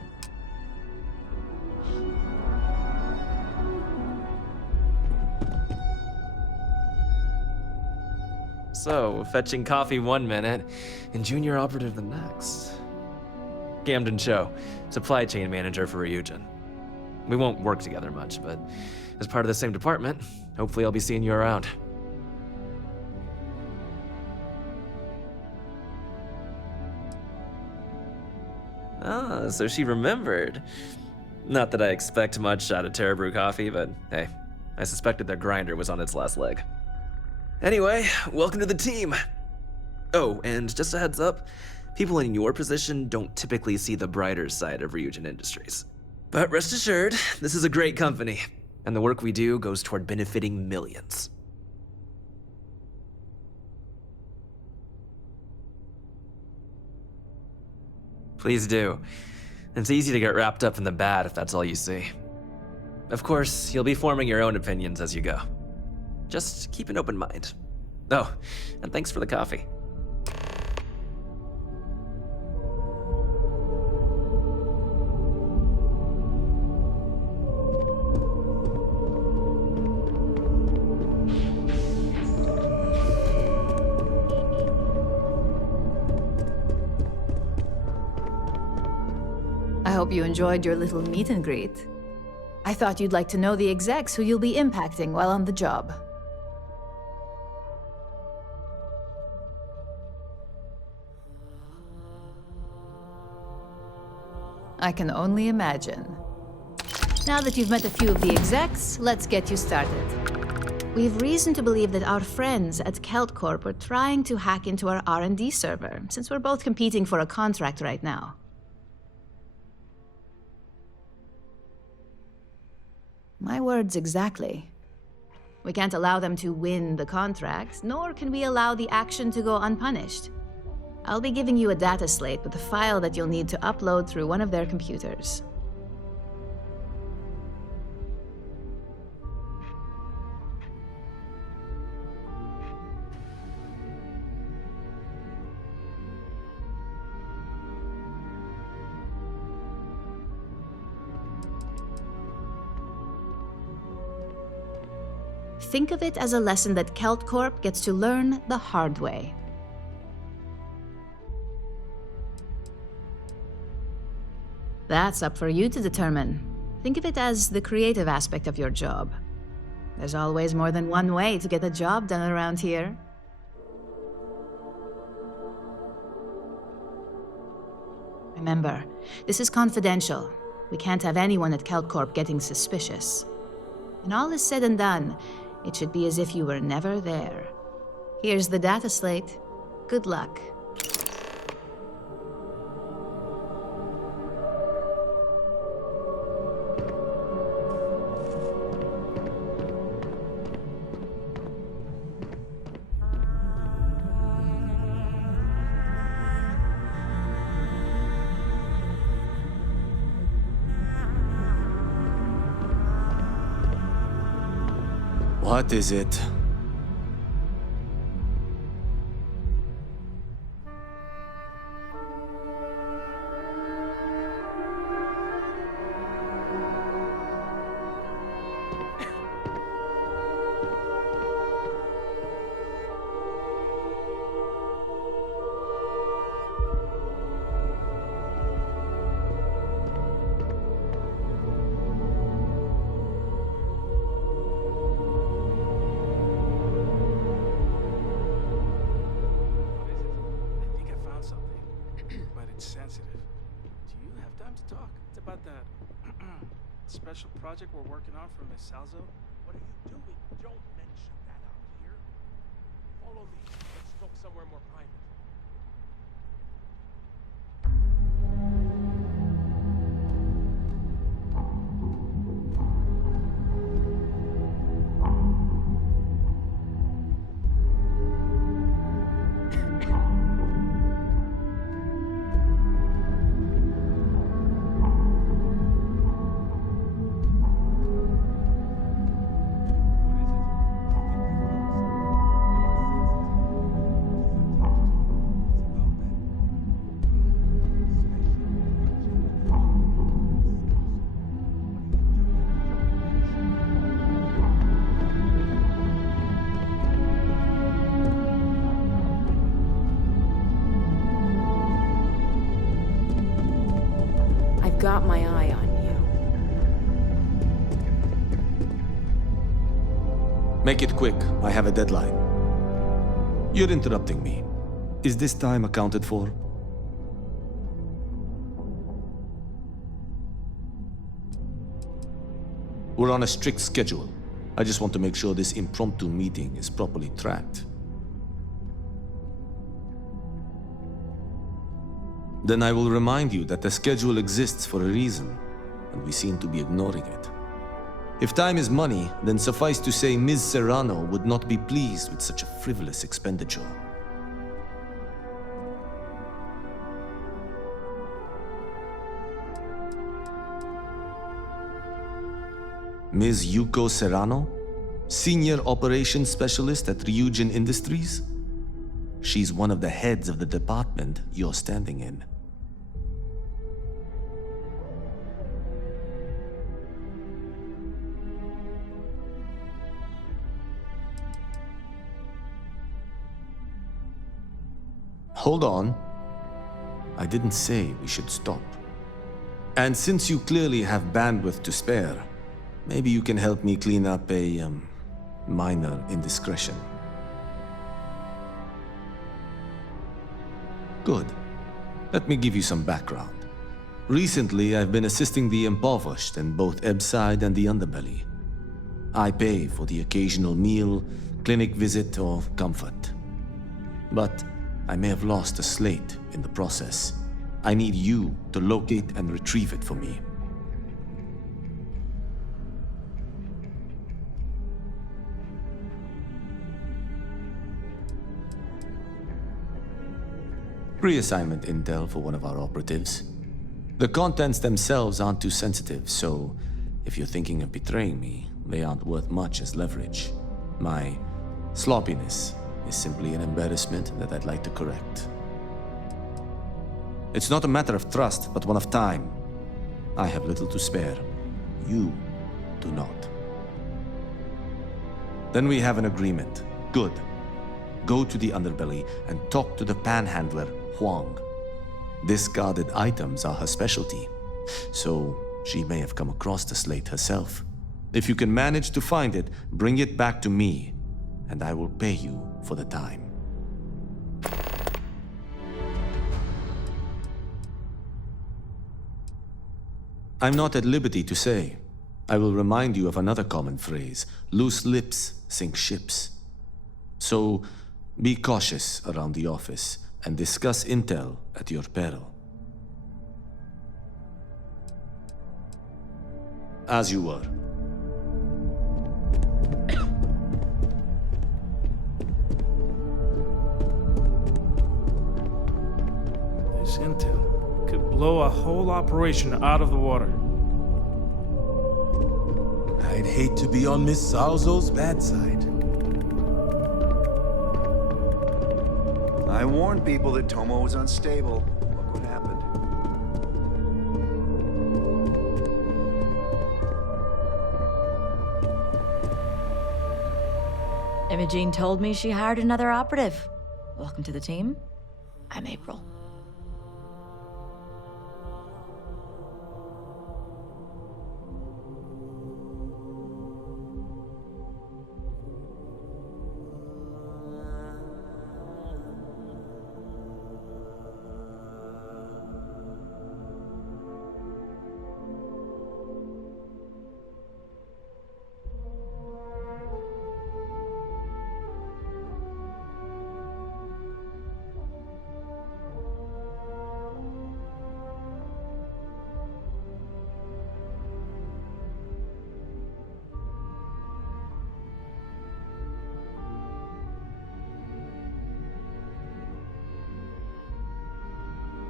So, fetching coffee 1 minute and junior operative the next. Gamden Cho, supply chain manager for Ryujin. We won't work together much, but as part of the same department, hopefully I'll be seeing you around. Ah, so she remembered. Not that I expect much out of Terra Brew coffee, but hey, I suspected their grinder was on its last leg. Anyway, welcome to the team. Oh, and just a heads up, people in your position don't typically see the brighter side of Ryujin Industries. But rest assured, this is a great company, and the work we do goes toward benefiting millions. Please do. It's easy to get wrapped up in the bad if that's all you see. Of course, you'll be forming your own opinions as you go. Just keep an open mind. Oh, and thanks for the coffee. I hope you enjoyed your little meet and greet. I thought you'd like to know the execs who you'll be impacting while on the job. I can only imagine. Now that you've met a few of the execs, let's get you started. We've reason to believe that our friends at Kelt Corp are trying to hack into our R&D server, since we're both competing for a contract right now. My words exactly. We can't allow them to win the contract, nor can we allow the action to go unpunished. I'll be giving you a data slate with a file that you'll need to upload through one of their computers. Think of it as a lesson that Kelt Corp gets to learn the hard way. That's up for you to determine. Think of it as the creative aspect of your job. There's always more than one way to get the job done around here. Remember, this is confidential. We can't have anyone at Kelt Corp getting suspicious. When all is said and done, it should be as if you were never there. Here's the data slate. Good luck. What is it? Special project we're working on for Miss Salzo? What are you doing? Don't mention that out here. Follow me. Let's talk somewhere more private. Got my eye on you. Make it quick. I have a deadline. You're interrupting me. Is this time accounted for? We're on a strict schedule. I just want to make sure this impromptu meeting is properly tracked. Then I will remind you that the schedule exists for a reason, and we seem to be ignoring it. If time is money, then suffice to say Ms. Serrano would not be pleased with such a frivolous expenditure. Ms. Yuko Serrano, Senior Operations Specialist at Ryujin Industries? She's one of the heads of the department you're standing in. Hold on. I didn't say we should stop. And since you clearly have bandwidth to spare, maybe you can help me clean up a, minor indiscretion. Good. Let me give you some background. Recently, I've been assisting the impoverished in both Ebside and the Underbelly. I pay for the occasional meal, clinic visit, or comfort. But I may have lost a slate in the process. I need you to locate and retrieve it for me. Reassignment intel for one of our operatives. The contents themselves aren't too sensitive, so if you're thinking of betraying me, they aren't worth much as leverage. My sloppiness is simply an embarrassment that I'd like to correct. It's not a matter of trust, but one of time. I have little to spare. You do not. Then we have an agreement. Good. Go to the underbelly and talk to the panhandler, Huang. Discarded items are her specialty, so she may have come across the slate herself. If you can manage to find it, bring it back to me, and I will pay you for the time. I'm not at liberty to say. I will remind you of another common phrase: loose lips sink ships. So, be cautious around the office and discuss intel at your peril. As you were. This intel could blow a whole operation out of the water. I'd hate to be on Miss Salzo's bad side. I warned people that Tomo was unstable. Look what happened. Imogene told me she hired another operative. Welcome to the team. I'm April.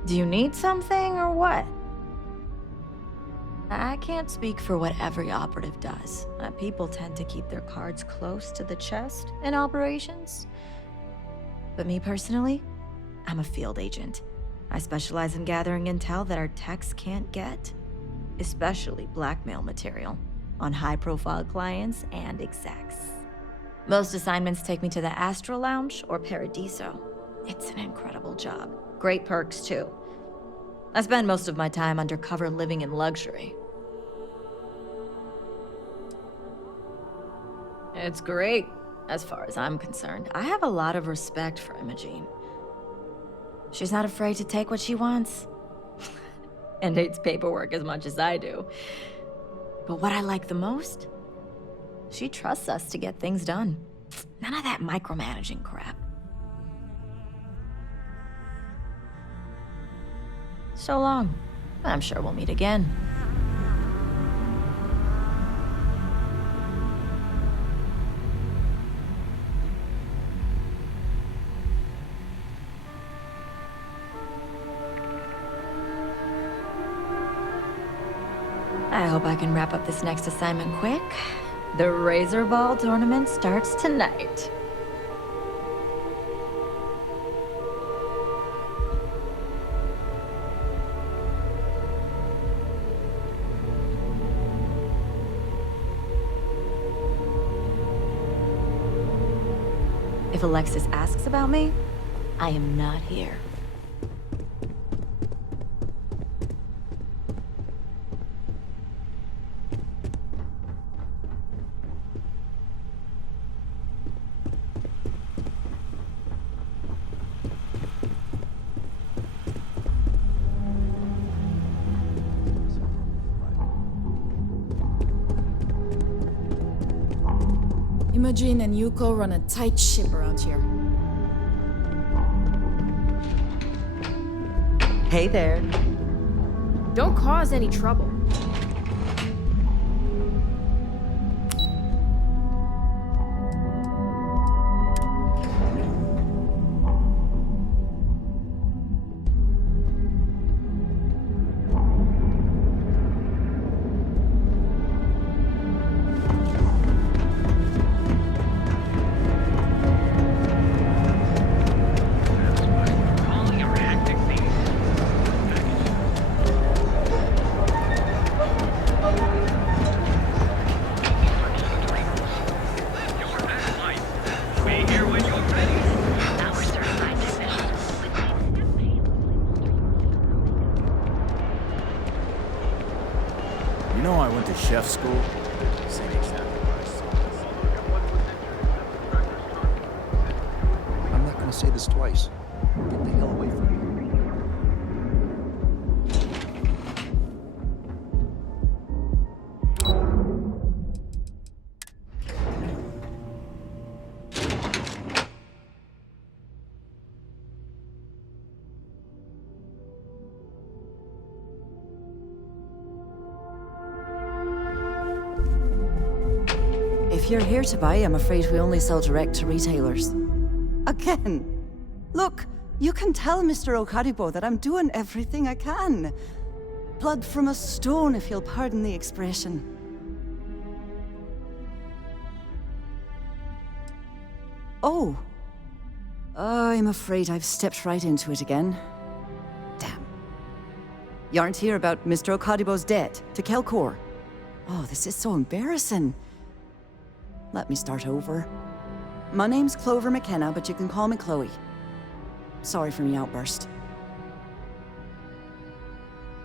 Do you need something or what? I can't speak for what every operative does. People tend to keep their cards close to the chest in operations. But me personally, I'm a field agent. I specialize in gathering intel that our techs can't get, especially blackmail material on high-profile clients and execs. Most assignments take me to the Astral Lounge or Paradiso. It's an incredible job. Great perks, too. I spend most of my time undercover living in luxury. It's great, as far as I'm concerned. I have a lot of respect for Imogene. She's not afraid to take what she wants. And hates paperwork as much as I do. But what I like the most? She trusts us to get things done. None of that micromanaging crap. So long. I'm sure we'll meet again. I hope I can wrap up this next assignment quick. The Razor Ball tournament starts tonight. If Alexis asks about me, I am not here. Imogene and Yuko run a tight ship around here. Hey there. Don't cause any trouble. You know I went to chef school? Same exactly what I saw. I'm not gonna say this twice. Get the hell away from me. If you're here to buy, I'm afraid we only sell direct to retailers. Again! Look, you can tell Mr. Okaribo that I'm doing everything I can. Blood from a stone, if you'll pardon the expression. Oh. I'm afraid I've stepped right into it again. Damn. You aren't here about Mr. Okaribo's debt to Kelkor. Oh, this is so embarrassing. Let me start over. My name's Clover McKenna, but you can call me Chloe. Sorry for me outburst.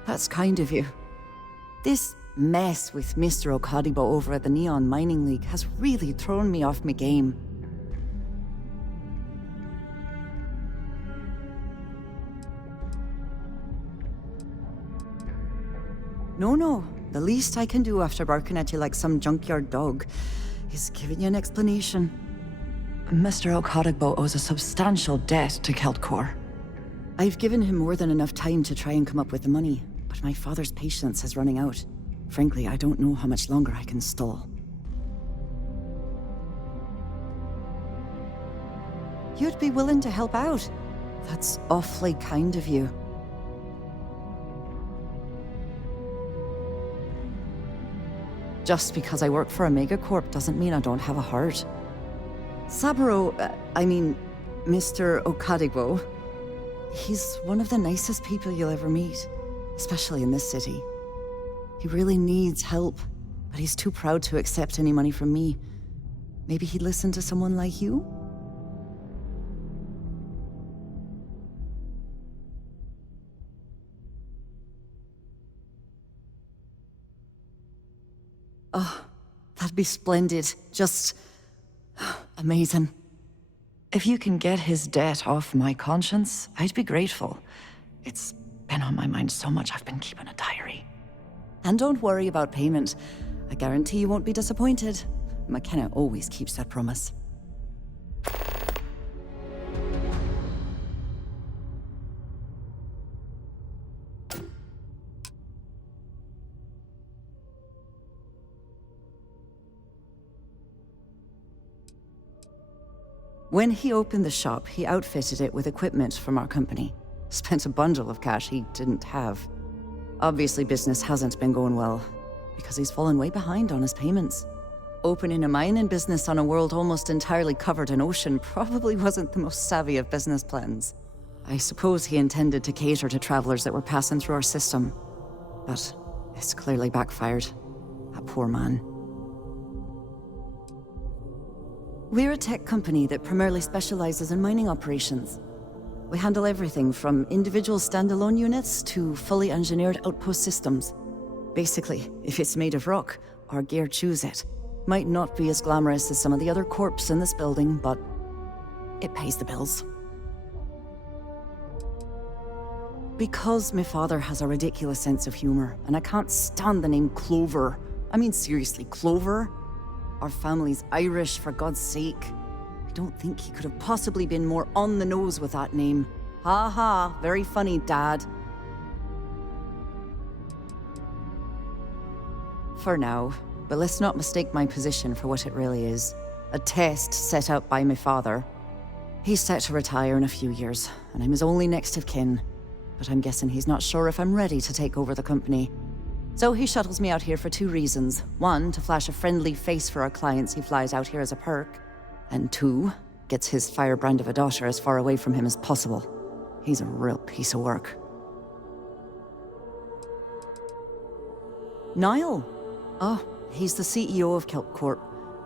That's kind of you. This mess with Mr. Okaribo over at the Neon Mining League has really thrown me off my game. No. The least I can do after barking at you like some junkyard dog is giving you an explanation. Mr. Okaribo owes a substantial debt to Keltkor. I've given him more than enough time to try and come up with the money, but my father's patience is running out. Frankly, I don't know how much longer I can stall. You'd be willing to help out? That's awfully kind of you. Just because I work for a megacorp doesn't mean I don't have a heart. Saburo, Mr. Okaribo, he's one of the nicest people you'll ever meet, especially in this city. He really needs help, but he's too proud to accept any money from me. Maybe he'd listen to someone like you? Oh, that'd be splendid. Just amazing. If you can get his debt off my conscience, I'd be grateful. It's been on my mind so much I've been keeping a diary. And don't worry about payment. I guarantee you won't be disappointed. McKenna always keeps that promise. When he opened the shop, he outfitted it with equipment from our company. Spent a bundle of cash he didn't have. Obviously, business hasn't been going well, because he's fallen way behind on his payments. Opening a mining business on a world almost entirely covered in ocean probably wasn't the most savvy of business plans. I suppose he intended to cater to travelers that were passing through our system. But it's clearly backfired. A poor man. We're a tech company that primarily specializes in mining operations. We handle everything from individual standalone units to fully engineered outpost systems. Basically, if it's made of rock, our gear chews it. Might not be as glamorous as some of the other corps in this building, but it pays the bills. Because my father has a ridiculous sense of humor, and I can't stand the name Clover. I mean, seriously, Clover? Our family's Irish, for God's sake. I don't think he could have possibly been more on the nose with that name. Ha ha, very funny, Dad. For now, but let's not mistake my position for what it really is. A test set out by my father. He's set to retire in a few years, and I'm his only next of kin. But I'm guessing he's not sure if I'm ready to take over the company. So he shuttles me out here for two reasons. One, to flash a friendly face for our clients he flies out here as a perk. And two, gets his firebrand of a daughter as far away from him as possible. He's a real piece of work. Niall? Oh, he's the CEO of Kelp Corp.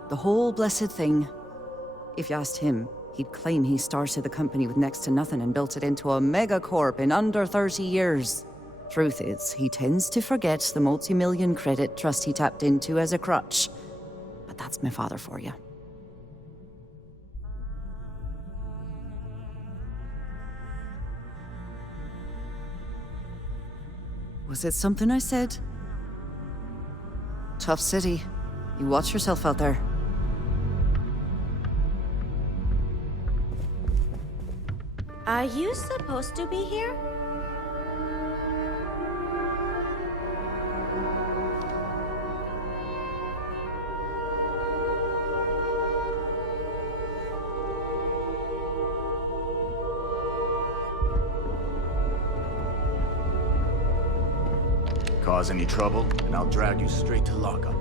The whole blessed thing. If you asked him, he'd claim he started the company with next to nothing and built it into a megacorp in under 30 years. Truth is, he tends to forget the multi-million credit trust he tapped into as a crutch. But that's my father for you. Was it something I said? Tough city. You watch yourself out there. Are you supposed to be here? Cause any trouble, and I'll drag you straight to lockup.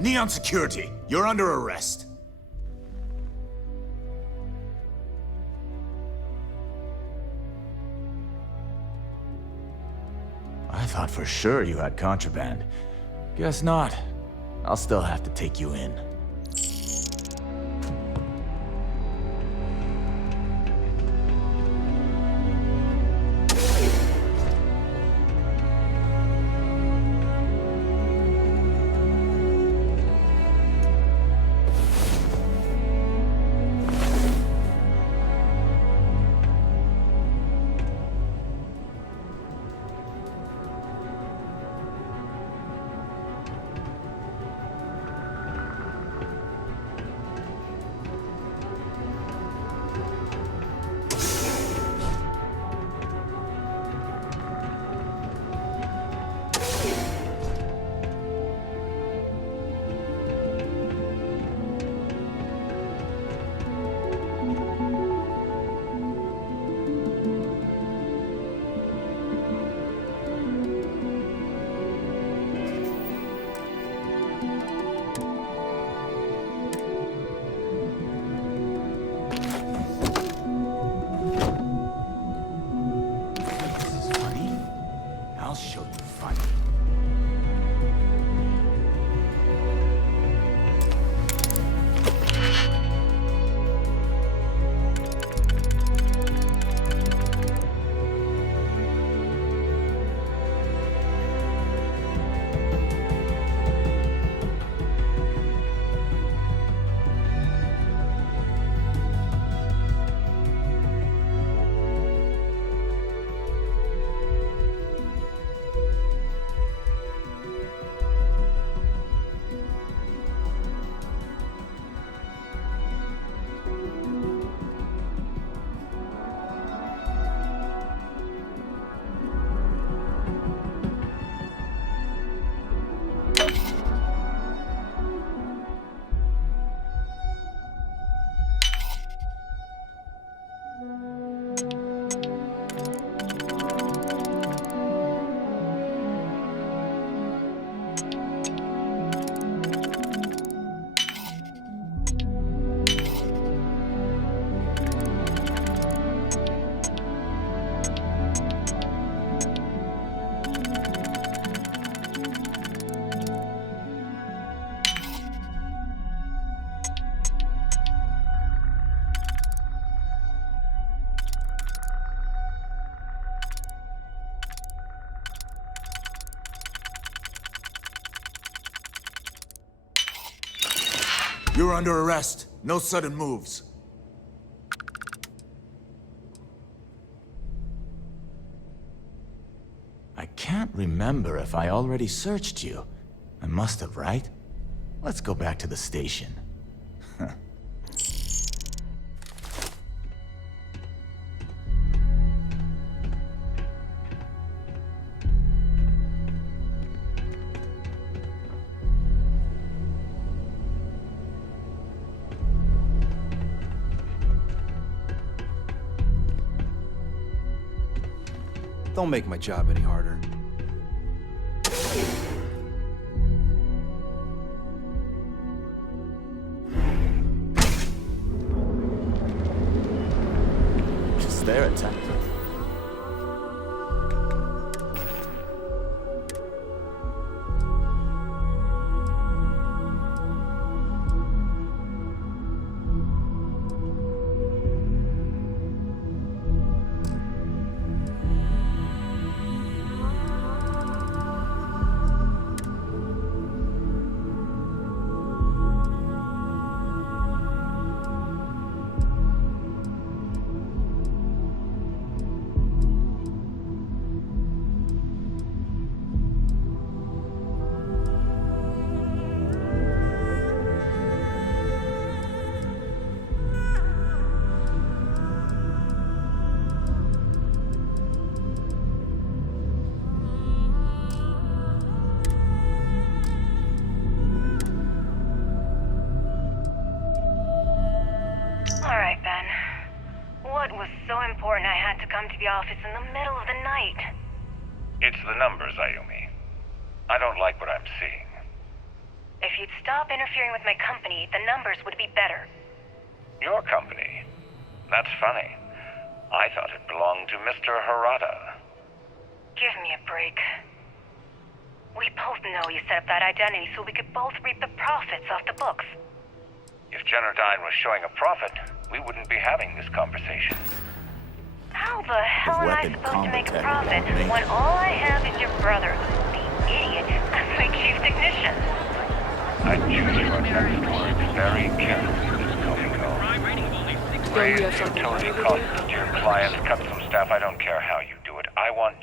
Neon Security, you're under arrest. I thought for sure you had contraband. Guess not. I'll still have to take you in. You're under arrest. No sudden moves. I can't remember if I already searched you. I must have, right? Let's go back to the station. Don't make my job any harder. Just their attack. Alright, Ben. What was so important I had to come to the office in the middle of the night? It's the numbers, Ayumi. I don't like what I'm seeing. If you'd stop interfering with my company, the numbers would be better. Your company? That's funny. I thought it belonged to Mr. Harada. Give me a break. We both know you set up that identity so we could both reap the profits off the books. If Generdyne was showing a profit, we wouldn't be having this conversation. How the hell am I supposed to make a profit when all I have is your brother, the idiot, as my chief technician? I choose your next words very carefully, Miss Komiko. Raise utility costs to your clients, cut some staff. I don't care how you do it. I want...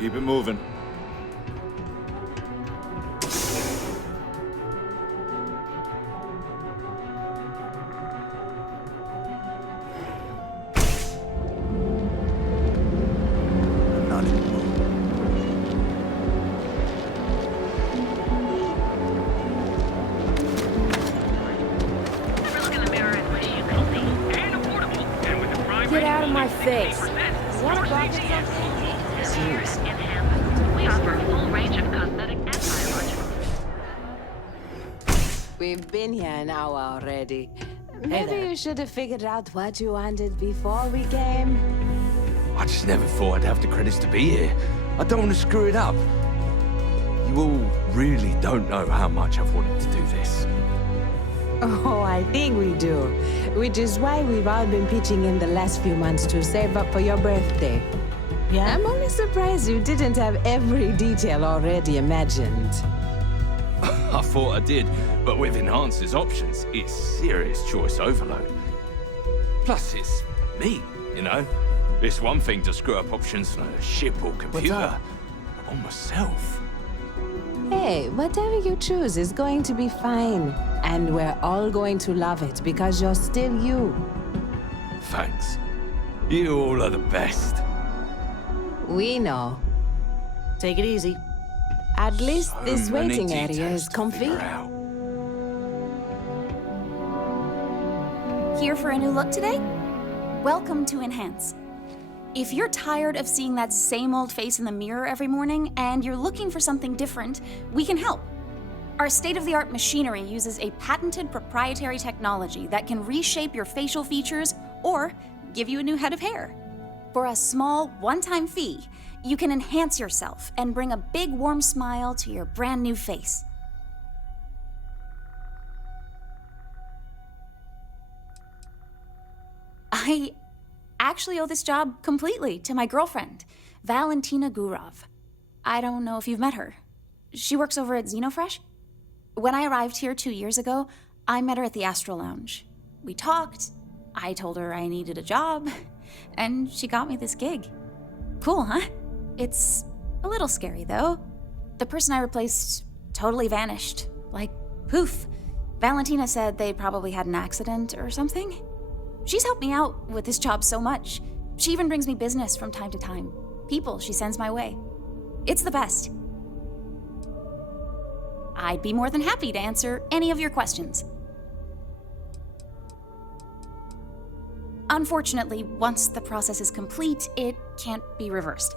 Keep it moving. Not anymore. Ever look in the mirror and wish you could see? my face. You wanna buy something? Seriously. We offer a full range of cosmetic and biological. We've been here an hour already. Hey Maybe there. you should have figured out what you wanted before we came. I just never thought I'd have the credits to be here. I don't want to screw it up. You all really don't know how much I've wanted to do this. Oh, I think we do. Which is why we've all been pitching in the last few months to save up for your birthday. Yeah? I'm only surprised you didn't have every detail already imagined. I thought I did, but with Enhancer's options, it's serious choice overload. Plus, it's me, you know? It's one thing to screw up options on a ship or computer. On myself. Hey, whatever you choose is going to be fine. And we're all going to love it because you're still you. Thanks. You all are the best. We know. Take it easy. At least So this many waiting area details is to comfy. figure out. Here for a new look today? Welcome to Enhance. If you're tired of seeing that same old face in the mirror every morning and you're looking for something different, we can help. Our state-of-the-art machinery uses a patented proprietary technology that can reshape your facial features or give you a new head of hair. For a small, one-time fee, you can enhance yourself and bring a big, warm smile to your brand new face. I actually owe this job completely to my girlfriend, Valentina Gurov. I don't know if you've met her. She works over at Xenofresh. When I arrived here 2 years ago, I met her at the Astro Lounge. We talked, I told her I needed a job, and she got me this gig. Cool, huh? It's a little scary, though. The person I replaced totally vanished. Like, poof. Valentina said they probably had an accident or something. She's helped me out with this job so much. She even brings me business from time to time. People she sends my way. It's the best. I'd be more than happy to answer any of your questions. Unfortunately, once the process is complete, it can't be reversed.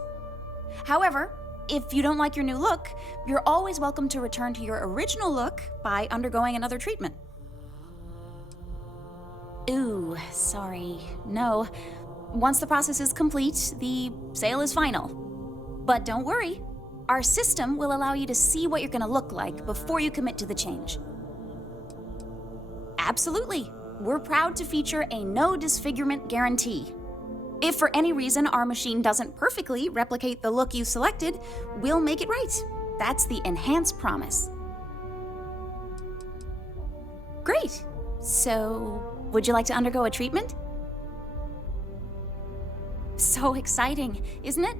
However, if you don't like your new look, you're always welcome to return to your original look by undergoing another treatment. Ooh, sorry. No. Once the process is complete, the sale is final. But don't worry. Our system will allow you to see what you're gonna look like before you commit to the change. Absolutely. We're proud to feature a no disfigurement guarantee. If for any reason our machine doesn't perfectly replicate the look you selected, we'll make it right. That's the Enhance promise. Great. So, would you like to undergo a treatment? So exciting, isn't it?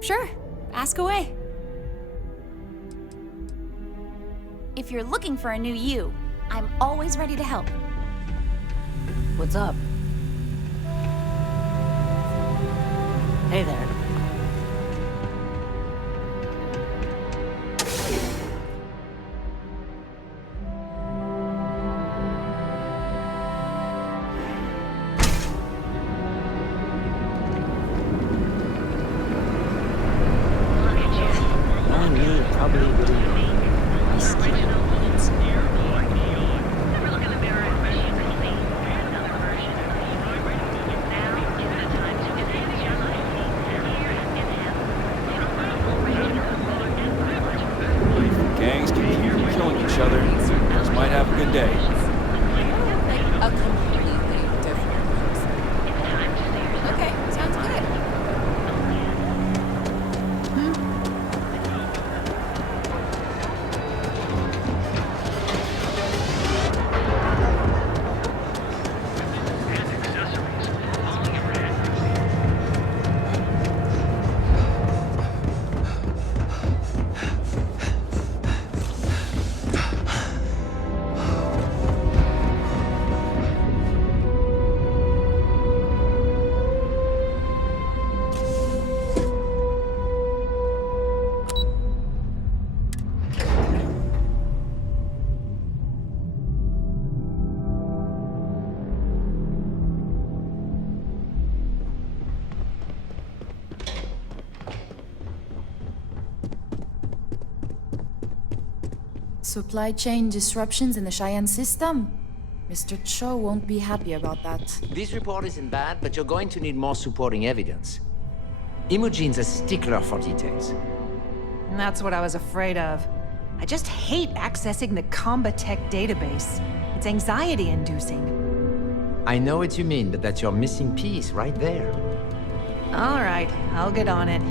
Sure, ask away. If you're looking for a new you, I'm always ready to help. What's up? Hey there. Gangs can keep killing each other. Just might have a good day. A completely different person. Okay, sounds good. Supply chain disruptions in the Cheyenne system? Mr. Cho won't be happy about that. This report isn't bad, but you're going to need more supporting evidence. Imogene's a stickler for details. That's what I was afraid of. I just hate accessing the Combatech database. It's anxiety-inducing. I know what you mean, but that's your missing piece right there. All right, I'll get on it.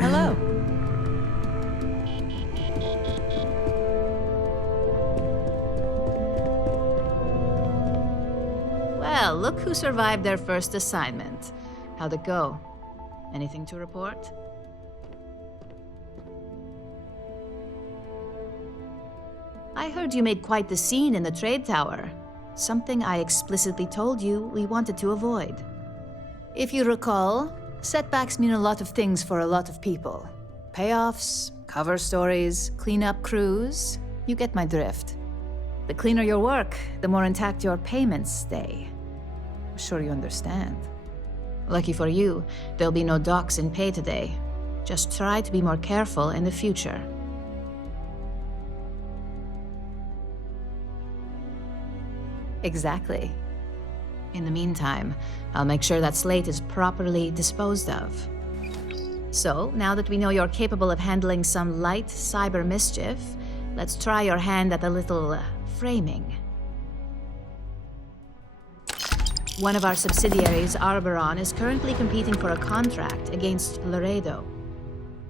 Hello. Well, look who survived their first assignment. How'd it go? Anything to report? I heard you made quite the scene in the trade tower. Something I explicitly told you we wanted to avoid. If you recall, setbacks mean a lot of things for a lot of people. Payoffs, cover stories, cleanup crews. You get my drift. The cleaner your work, the more intact your payments stay. I'm sure you understand. Lucky for you, there'll be no docks in pay today. Just try to be more careful in the future. Exactly. In the meantime, I'll make sure that Slate is properly disposed of. So, now that we know you're capable of handling some light cyber mischief, let's try your hand at a little framing. One of our subsidiaries, Arboron, is currently competing for a contract against Laredo.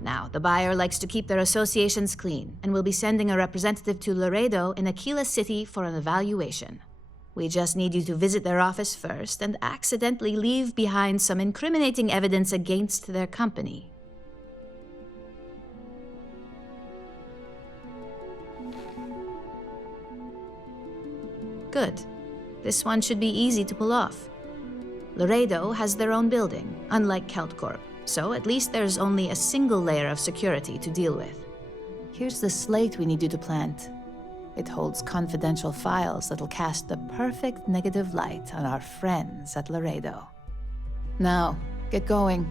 Now, the buyer likes to keep their associations clean, and will be sending a representative to Laredo in Aquila City for an evaluation. We just need you to visit their office first and accidentally leave behind some incriminating evidence against their company. Good. This one should be easy to pull off. Laredo has their own building, unlike KeltCorp, so at least there's only a single layer of security to deal with. Here's the slate we need you to plant. It holds confidential files that'll cast the perfect negative light on our friends at Laredo. Now, get going.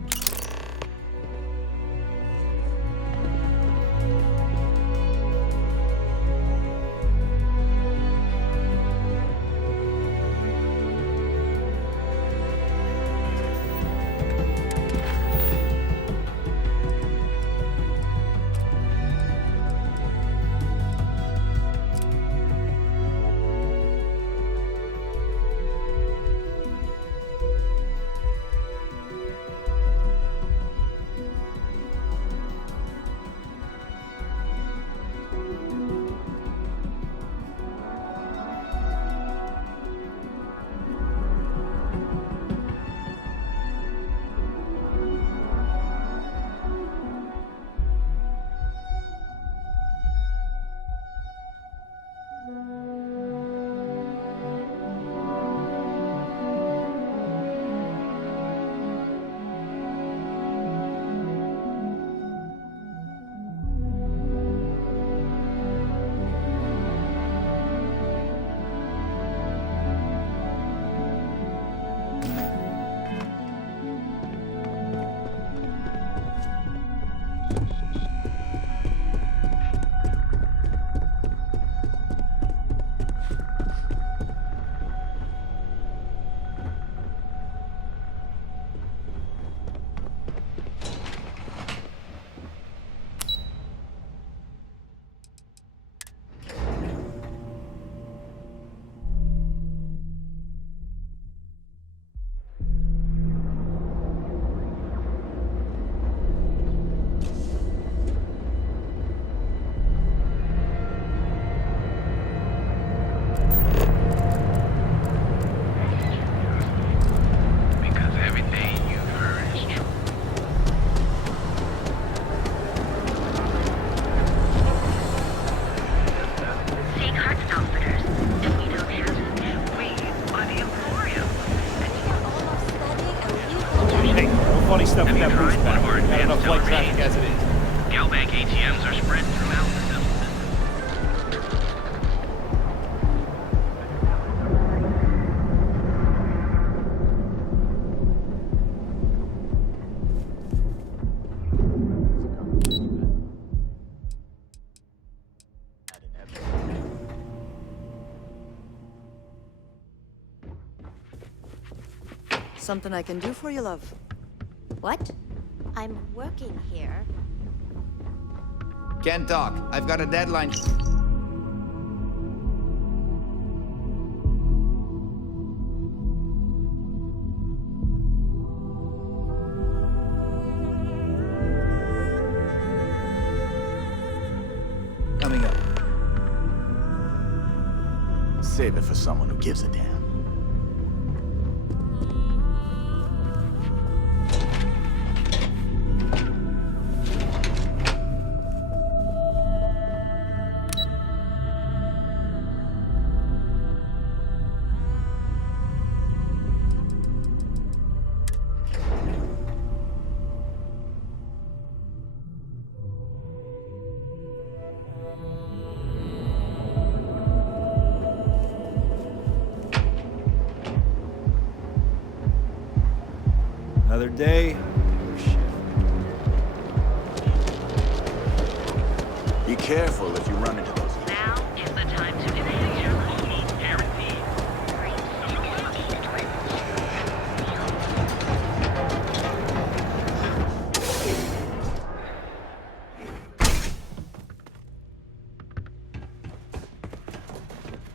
Funny stuff with that boost pack. Got enough flight traffic as it is. Galbank ATMs are spread throughout the settlement. Something I can do for you, love? What? I'm working here. Can't talk. I've got a deadline. Coming up. Save it for someone who gives a damn. Another day, another shift. Be careful if you run into those. Now is the time to enhance your almost guaranteed.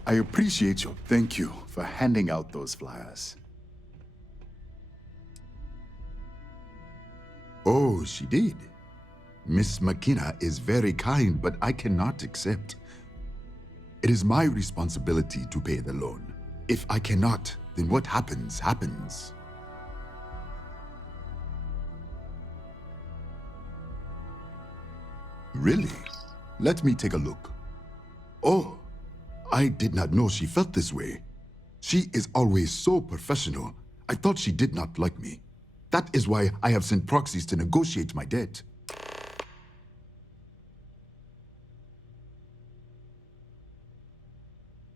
I appreciate you. Thank you for handing out those flyers. Oh, she did. Miss McKenna is very kind, but I cannot accept. It is my responsibility to pay the loan. If I cannot, then what happens, happens. Really? Let me take a look. Oh, I did not know she felt this way. She is always so professional. I thought she did not like me. That is why I have sent proxies to negotiate my debt.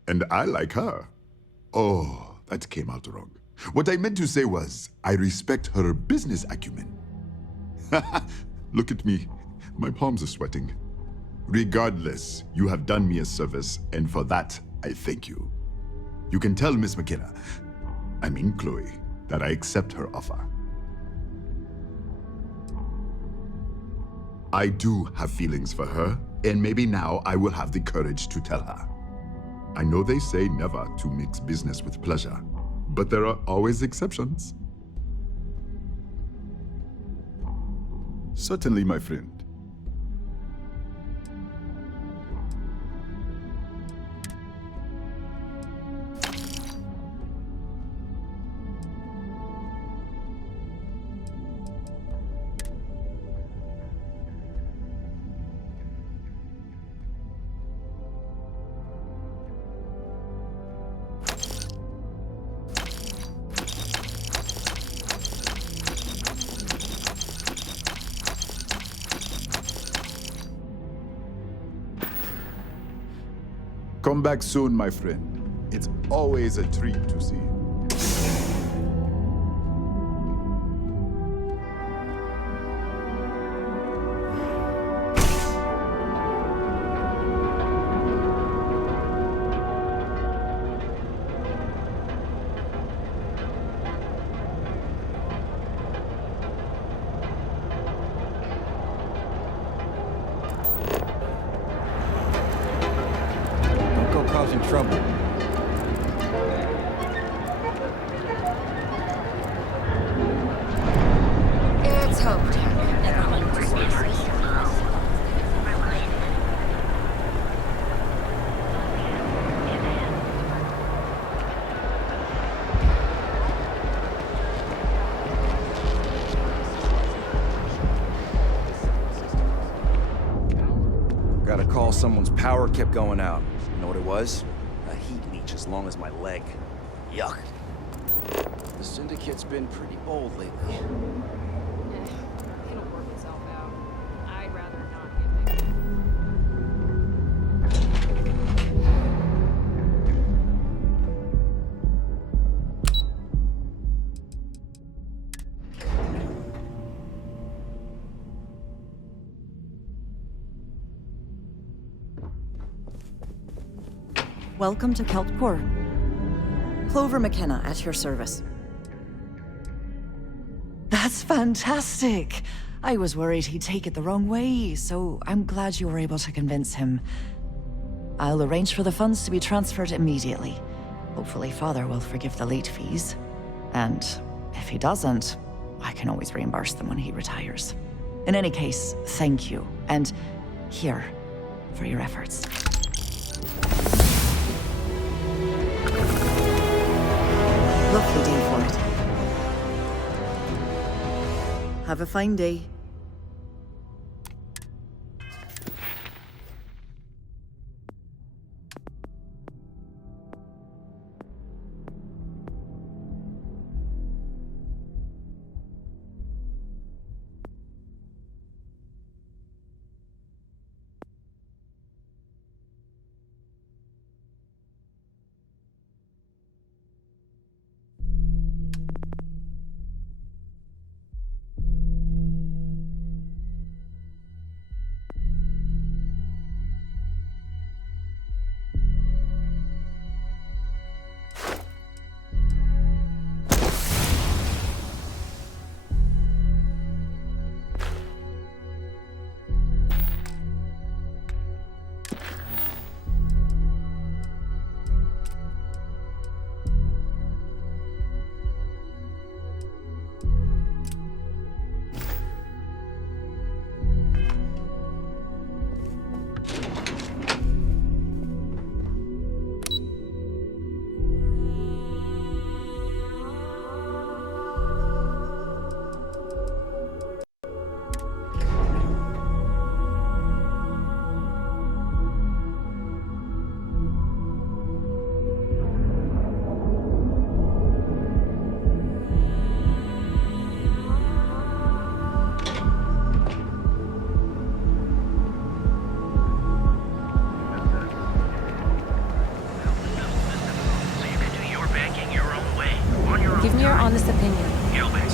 And I like her. Oh, that came out wrong. What I meant to say was, I respect her business acumen. Look at me. My palms are sweating. Regardless, you have done me a service, and for that, I thank you. You can tell Miss McKenna, I mean Chloe, that I accept her offer. I do have feelings for her, and maybe now I will have the courage to tell her. I know they say never to mix business with pleasure, but there are always exceptions. Certainly, my friend. Come back soon, my friend. It's always a treat to see you. Causing trouble. It's Hope Tech. Never mind for spaces. Got a call someone's power kept going out. You know what it was? A heat leech as long as my leg. Yuck. The Syndicate's been pretty bold lately. It'll work itself out. I'd rather not get picked. Welcome to Kelpcore. Clover McKenna at your service. That's fantastic. I was worried he'd take it the wrong way, so I'm glad you were able to convince him. I'll arrange for the funds to be transferred immediately. Hopefully Father will forgive the late fees. And if he doesn't, I can always reimburse them when he retires. In any case, thank you. And here, for your efforts. Lovely day for it. Have a fine day.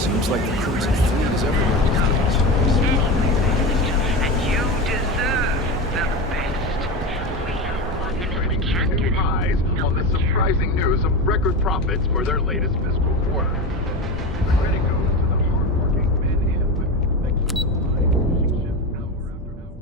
Seems like the Crimson Fleet is everywhere these days. And you deserve the best. We can't New highs on the surprising news of record profits for their latest fiscal quarter. Credit goes to the hardworking men and women that keep the line pushing ships hour after hour.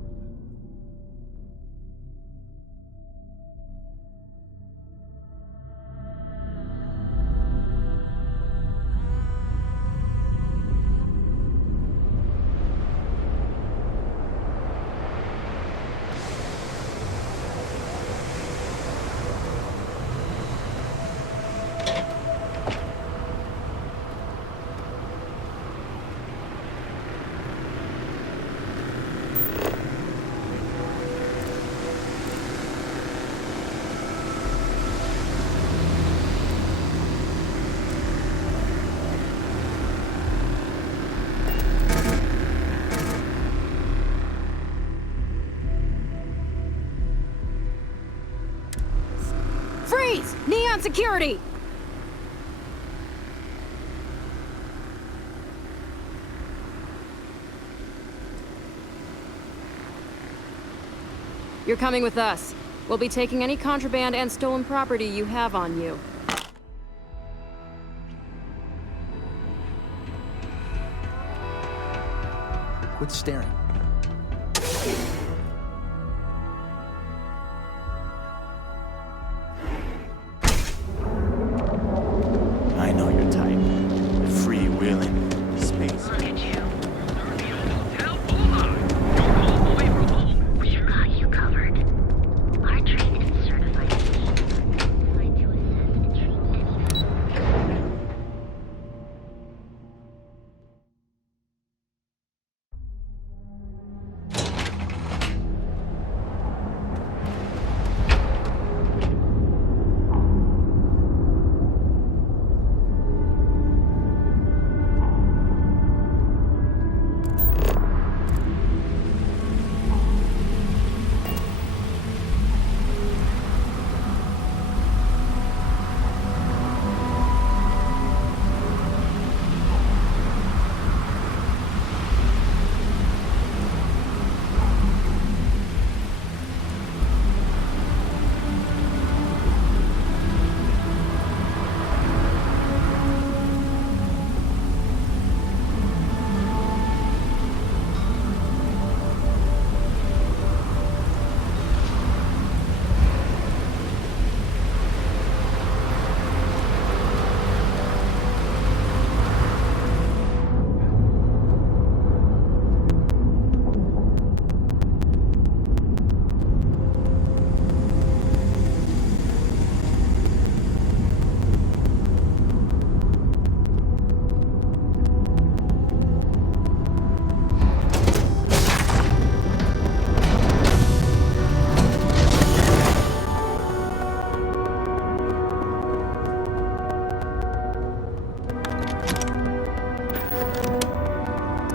Freeze! Neon security! You're coming with us. We'll be taking any contraband and stolen property you have on you. Quit staring. I know your type. Freewheeling space. We've got you covered. Our trained and certified team designed to assess and treat any.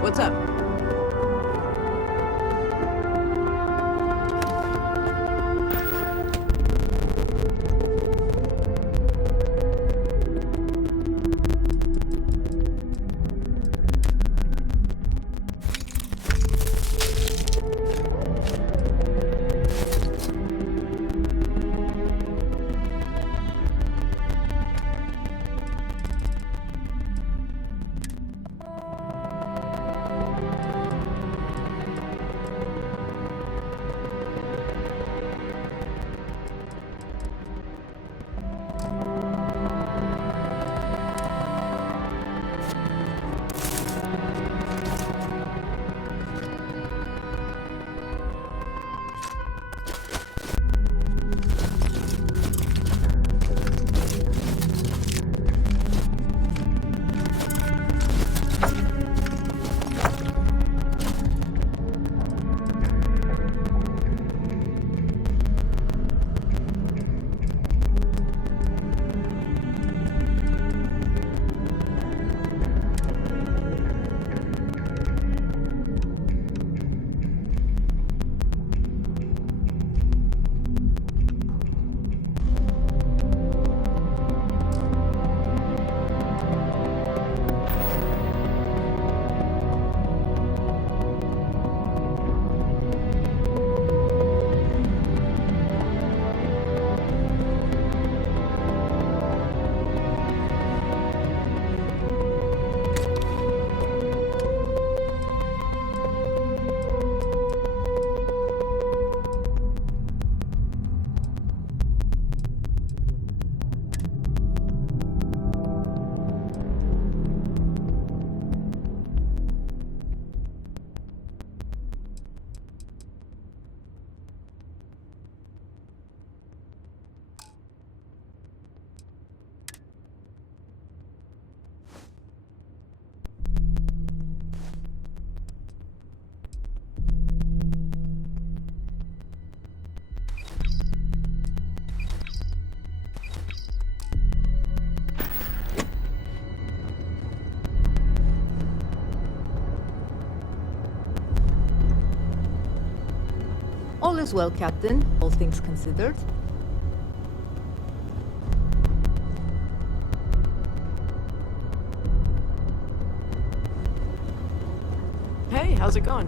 What's up? All is well, Captain, all things considered. Hey, how's it going?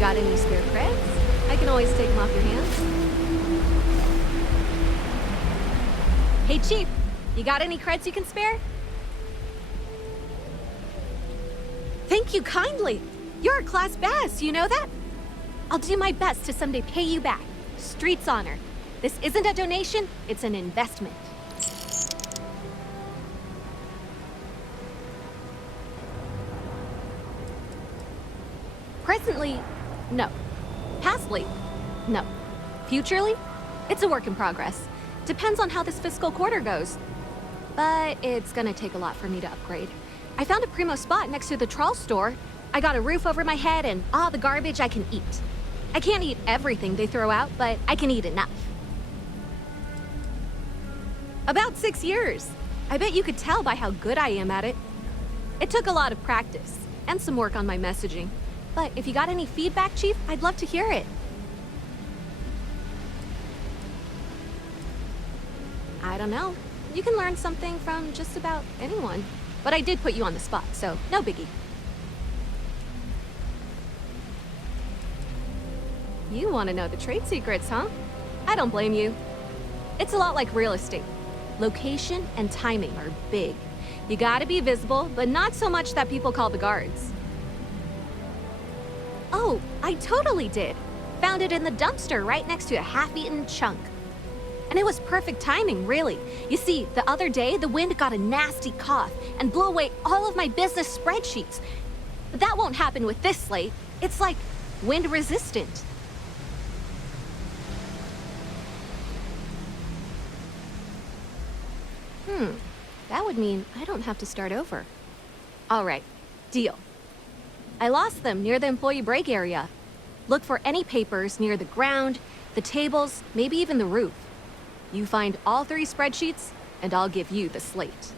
Got any spare creds? I can always take them off your hands. Hey, Chief, you got any creds you can spare? Thank you kindly. You're a class bass, you know that? I'll do my best to someday pay you back. Street's honor. This isn't a donation, it's an investment. Presently, no. Pastly, no. Futurely, it's a work in progress. Depends on how this fiscal quarter goes. But it's gonna take a lot for me to upgrade. I found a primo spot next to the trawl store. I got a roof over my head and all the garbage I can eat. I can't eat everything they throw out, but I can eat enough. About 6 years. I bet you could tell by how good I am at it. It took a lot of practice and some work on my messaging. But if you got any feedback, Chief, I'd love to hear it. I don't know. You can learn something from just about anyone. But I did put you on the spot, so no biggie. You want to know the trade secrets, huh? I don't blame you. It's a lot like real estate. Location and timing are big. You gotta be visible, but not so much that people call the guards. Oh, I totally did. Found it in the dumpster right next to a half-eaten chunk. And it was perfect timing, really. You see, the other day, the wind got a nasty cough and blew away all of my business spreadsheets. But that won't happen with this slate. It's like wind resistant. That would mean I don't have to start over. All right, deal. I lost them near the employee break area. Look for any papers near the ground, the tables, maybe even the roof. You find all 3 spreadsheets, and I'll give you the slate.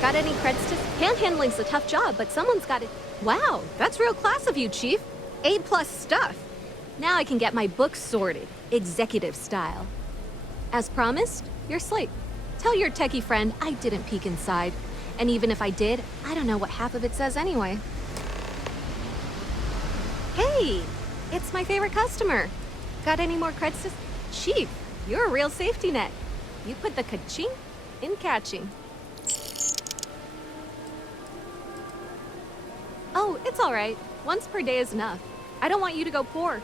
Got any creds to... Panhandling's a tough job, but someone's got it. Wow, that's real class of you, Chief. A+ stuff. Now I can get my books sorted, executive style. As promised, your slate. Tell your techie friend I didn't peek inside. And even if I did, I don't know what half of it says anyway. Hey, it's my favorite customer. Got any more creds to... Chief, you're a real safety net. You put the ka-ching in catching. Oh, it's all right. Once per day is enough. I don't want you to go poor.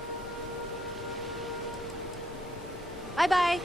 Bye-bye.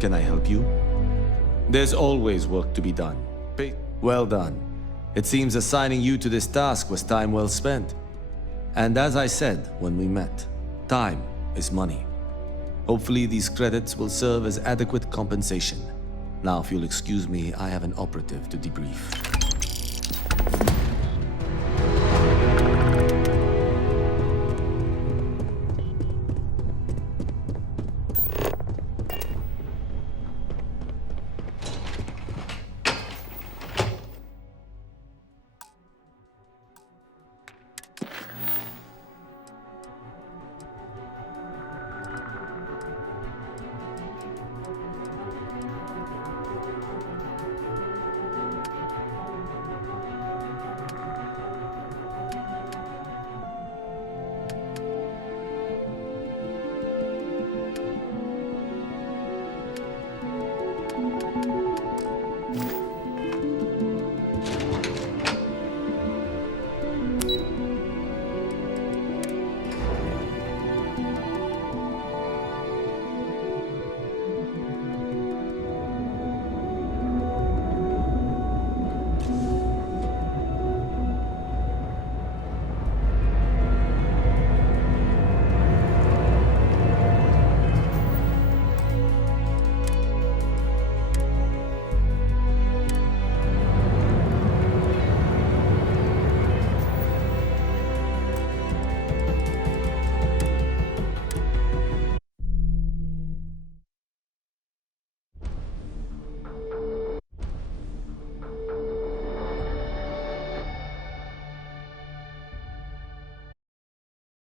Can I help you? There's always work to be done. Well done. It seems assigning you to this task was time well spent. And as I said when we met, time is money. Hopefully these credits will serve as adequate compensation. Now, if you'll excuse me, I have an operative to debrief.